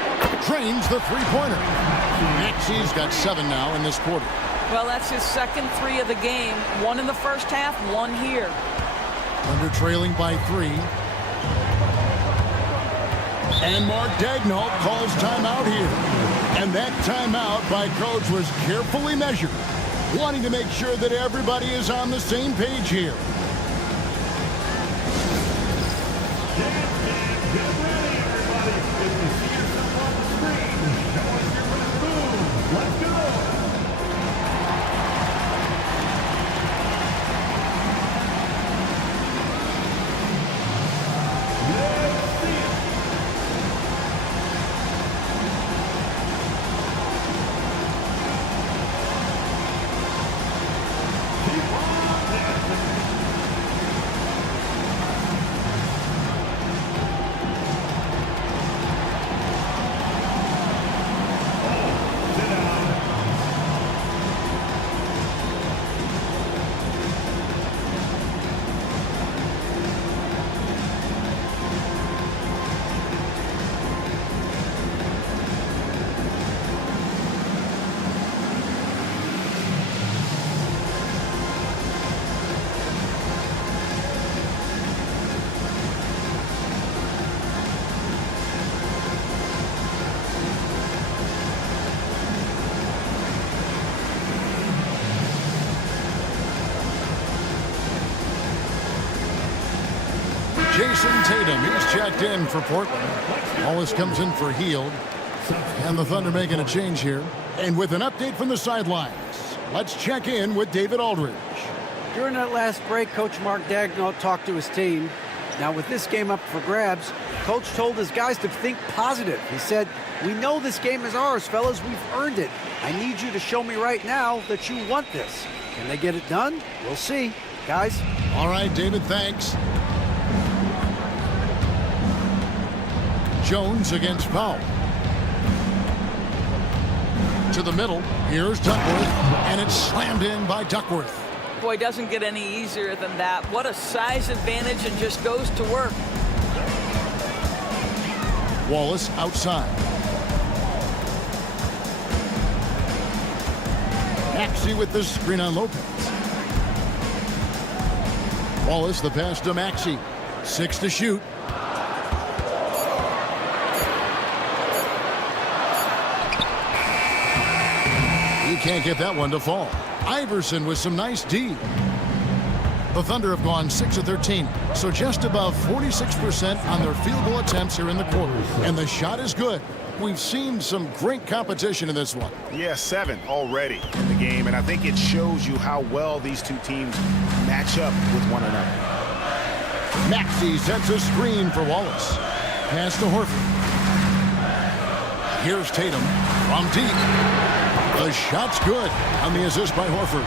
Drains the three-pointer. Maxey's got 7 now in this quarter. Well, that's his second 3 of the game. 1 in the first half, 1 here. Under trailing by 3. And Mark Daigneault calls timeout here. And that timeout by coach was carefully measured, wanting to make sure that everybody is on the same page here. Get ready, everybody. If you see yourself on the screen, show us your best move. Let's go. Let's see it. Keep on dancing. Sit down. Jason Tatum, he's checked in for Portland. Wallace comes in for Hield. And the Thunder making a change here. And with an update from the sidelines, let's check in with David Aldridge. During that last break, Coach Mark Daigneault talked to his team. Now, with this game up for grabs, Coach told his guys to think positive. He said, "We know this game is ours, fellas. We've earned it. I need you to show me right now that you want this." Can they get it done? We'll see. Guys? All right, David, thanks. Jones against Powell. To the middle. Here's Duckworth. And it's slammed in by Duckworth. Boy, doesn't get any easier than that. What a size advantage, and just goes to work. Wallace outside. Maxey with the screen on Lopez. Wallace the pass to Maxey. 6 to shoot. He can't get that one to fall. Iverson with some nice D. The Thunder have gone 6 of 13, so just above 46% on their field goal attempts here in the quarter. And the shot is good. we've seen some great competition in this one. Yeah, 7 already in the game, and I think it shows you how well these two teams match up with one another. Maxey sets a screen for Wallace. Pass to Horford. Here's Tatum from deep. The shot's good on the assist by Horford.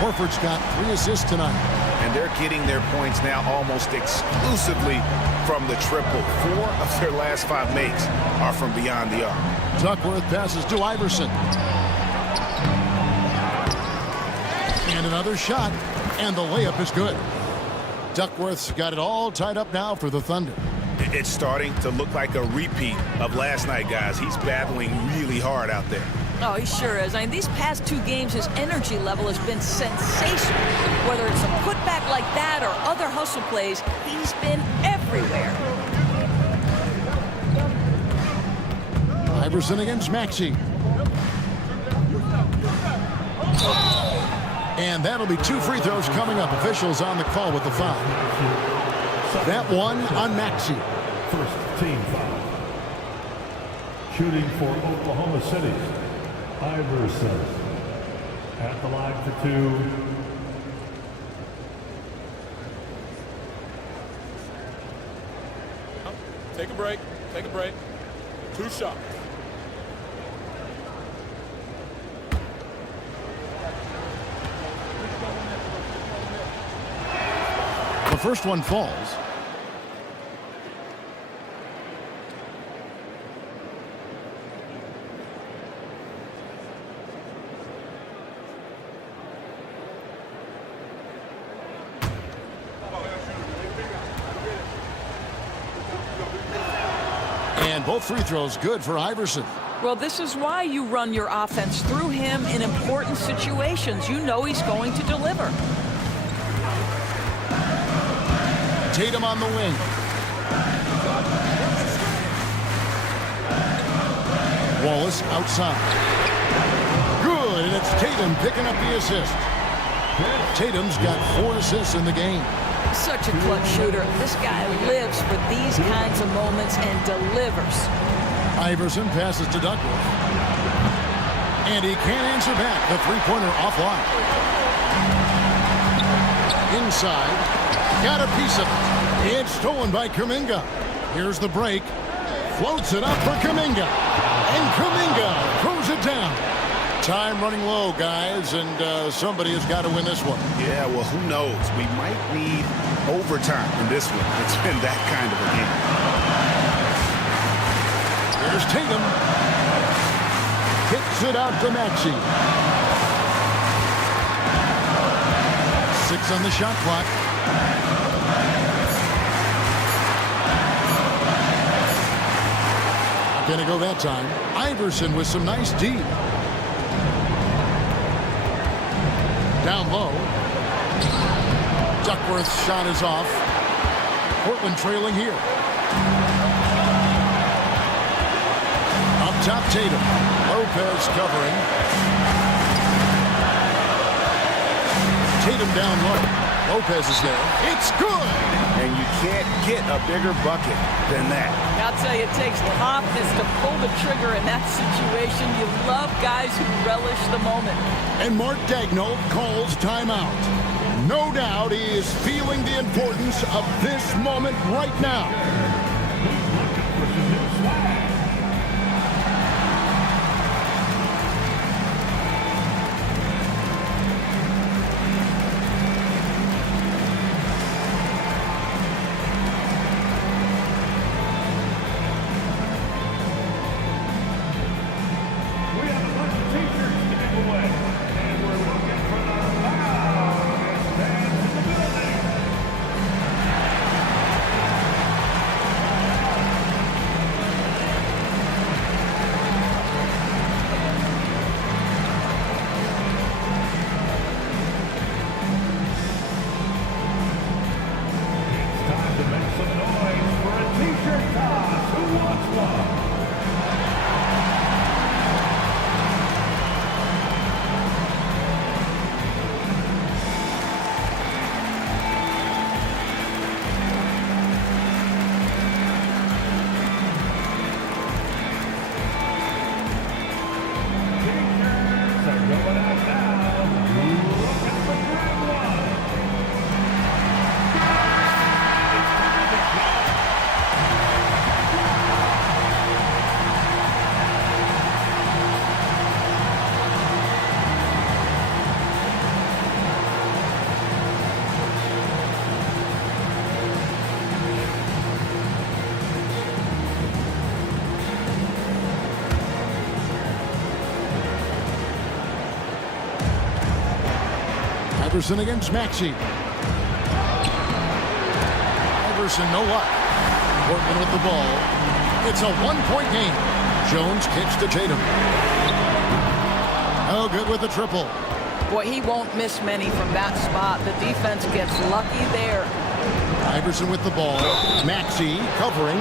Horford's got 3 assists tonight. And they're getting their points now almost exclusively from the triple. 4 of their last 5 makes are from beyond the arc. Duckworth passes to Iverson. And another shot, and the layup is good. Duckworth's got it all tied up now for the Thunder. It's starting to look like a repeat of last night, guys. He's battling really hard out there. Oh, he sure is. I mean, these past 2 games, his energy level has been sensational. Whether it's a putback like that or other hustle plays, he's been everywhere. Iverson against Maxey. And that'll be 2 free throws coming up. Officials on the call with the foul. That one on Maxey. First team foul. Shooting for Oklahoma City, Iverson. At the line for 2. Take a break. Take a break. 2 shots. The first one falls. And both free throws good for Iverson. Well, this is why you run your offense through him in important situations. You know he's going to deliver. Tatum on the wing. Wallace outside. Good, and it's Tatum picking up the assist. Tatum's got 4 assists in the game. Such a clutch shooter. This guy lives for these kinds of moments and delivers. Iverson passes to Duckworth. And he can't answer back. The three-pointer offline. Inside. Got a piece of it. It's stolen by Kuminga. Here's the break. Floats it up for Kuminga. And Kuminga throws it down. Time running low, guys, and somebody has got to win this one. Yeah, well, who knows? We might need overtime in this one. It's been that kind of a game. Here's Tatum. Kicks it out to Maxey. 6 on the shot clock. Not gonna go that time. Iverson with some nice D. Down low. Duckworth's shot is off. Portland trailing here. Up top, Tatum. Lopez covering. Tatum down low. Lopez is there. It's good! And you can't get a bigger bucket than that. I'll tell you, it takes toughness to pull the trigger in that situation. You love guys who relish the moment. And Mark Daigneault calls timeout. No doubt he is feeling the importance of this moment right now. Iverson against Maxey. Iverson, no luck. Portland with the ball. It's a one-point game. Jones kicks to Tatum. Oh, good with the triple. Boy, he won't miss many from that spot. The defense gets lucky there. Iverson with the ball. Maxey covering.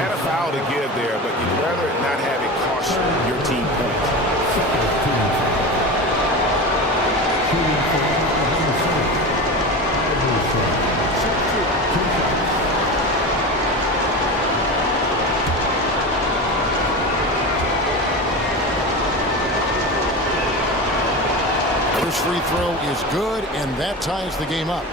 Had a foul to give there, but you'd rather not have it cost your team points. First free throw is good, and that ties the game up.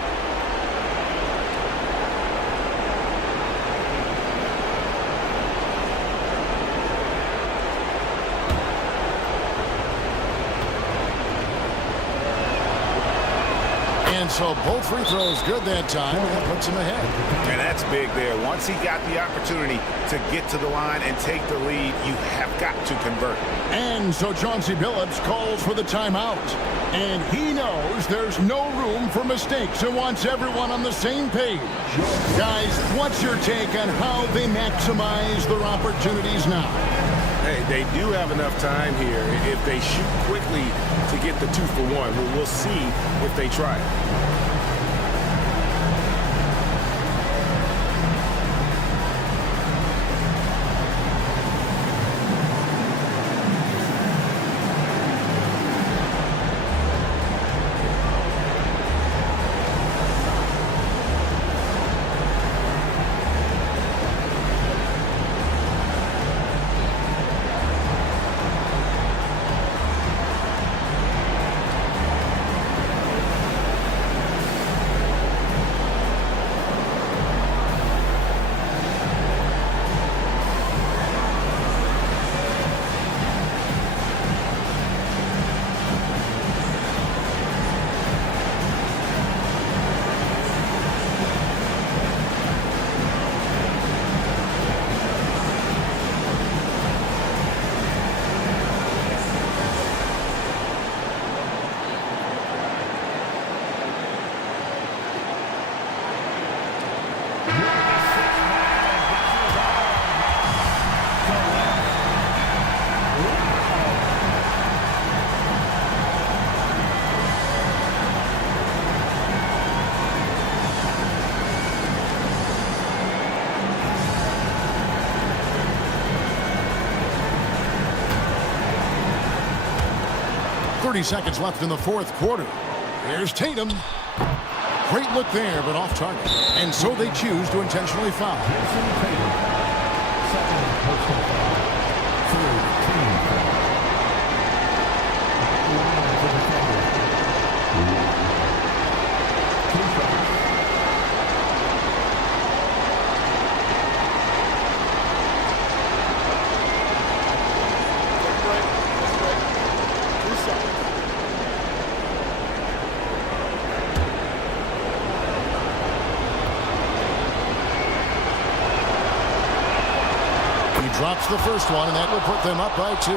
And so both free throws good that time. That puts him ahead. And that's big there. Once he got the opportunity to get to the line and take the lead, you have got to convert. And so Chauncey Billups calls for the timeout. And he knows there's no room for mistakes and wants everyone on the same page. Guys, what's your take on how they maximize their opportunities now? Hey, they do have enough time here. If they shoot quickly to get the 2-for-1, we'll see if they try it. Seconds left in the fourth quarter. Here's Tatum. Great look there, but off target. And so they choose to intentionally foul. Drops the first one, and that will put them up by 2.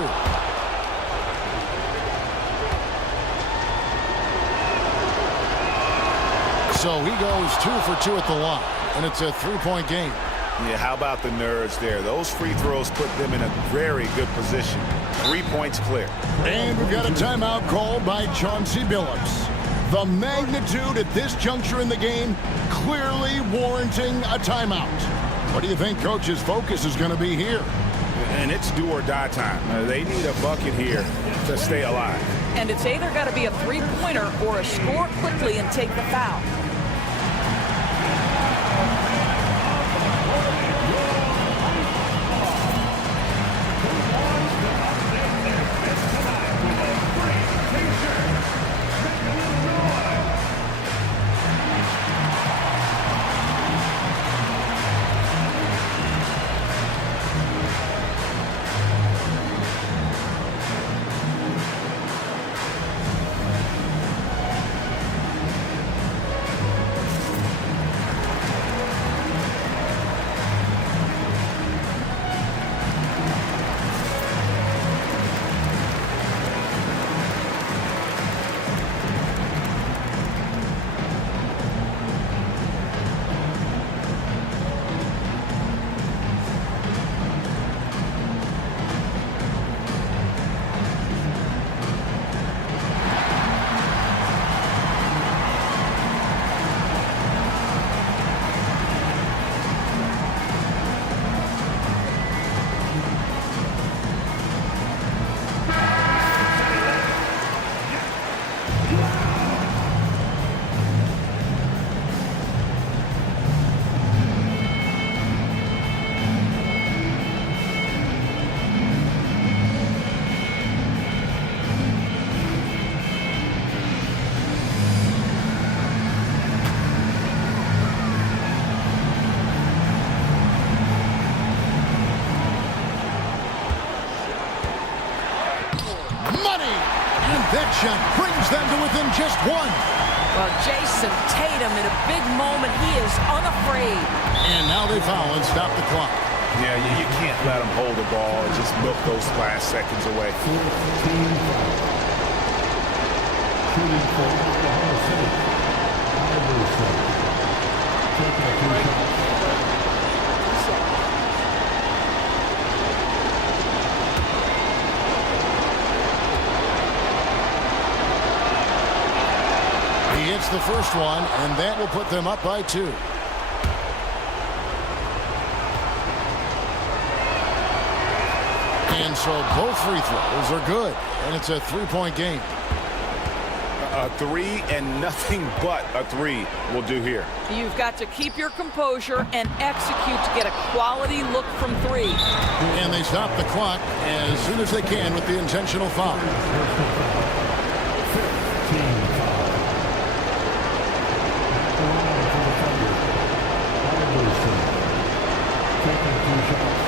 So he goes 2 for 2 at the line, and it's a 3-point game. Yeah, how about the nerds there? Those free throws put them in a very good position. 3 points clear. And we've got a timeout called by Chauncey Billups. The magnitude at this juncture in the game clearly warranting a timeout. What do you think Coach's focus is going to be here? And it's do or die time. They need a bucket here to stay alive. And it's either got to be a three-pointer or a score quickly and take the foul. that shot brings them to within just one. Well, Jason Tatum in a big moment. He is unafraid. And now they foul and stop the clock. Yeah, you can't let them hold the ball and just milk those last seconds away. Shooting for Oklahoma City. Iverson. Taking 2 shots. He hits the first one, and that will put them up by 2. And so both free throws are good, and it's a 3-point game. A 3 and nothing but a 3 will do here. You've got to keep your composure and execute to get a quality look from 3. And they stop the clock as soon as they can with the intentional foul. 15 foul. Iverson. Taking 2 shots.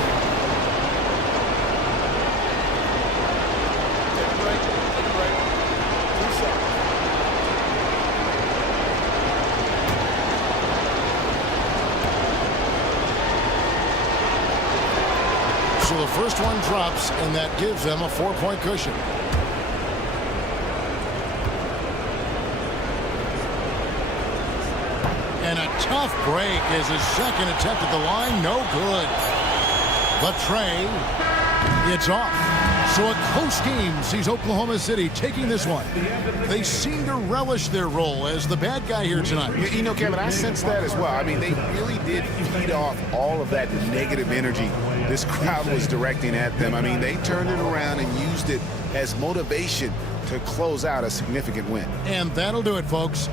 So the first one drops, and that gives them a 4-point cushion. And a tough break as his second attempt at the line, no good. The tray, it's off. So a close game sees Oklahoma City taking this one. They seem to relish their role as the bad guy here tonight. You know, Kevin, I sense that as well. I mean, they really did feed off all of that negative energy this crowd was directing at them. I mean, they turned it around and used it as motivation to close out a significant win. And that'll do it, folks.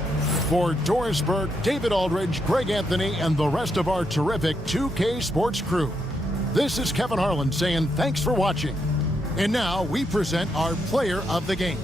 For Doris Burke, David Aldridge, Greg Anthony, and the rest of our terrific 2K Sports crew, this is Kevin Harlan saying thanks for watching. And now we present our player of the game.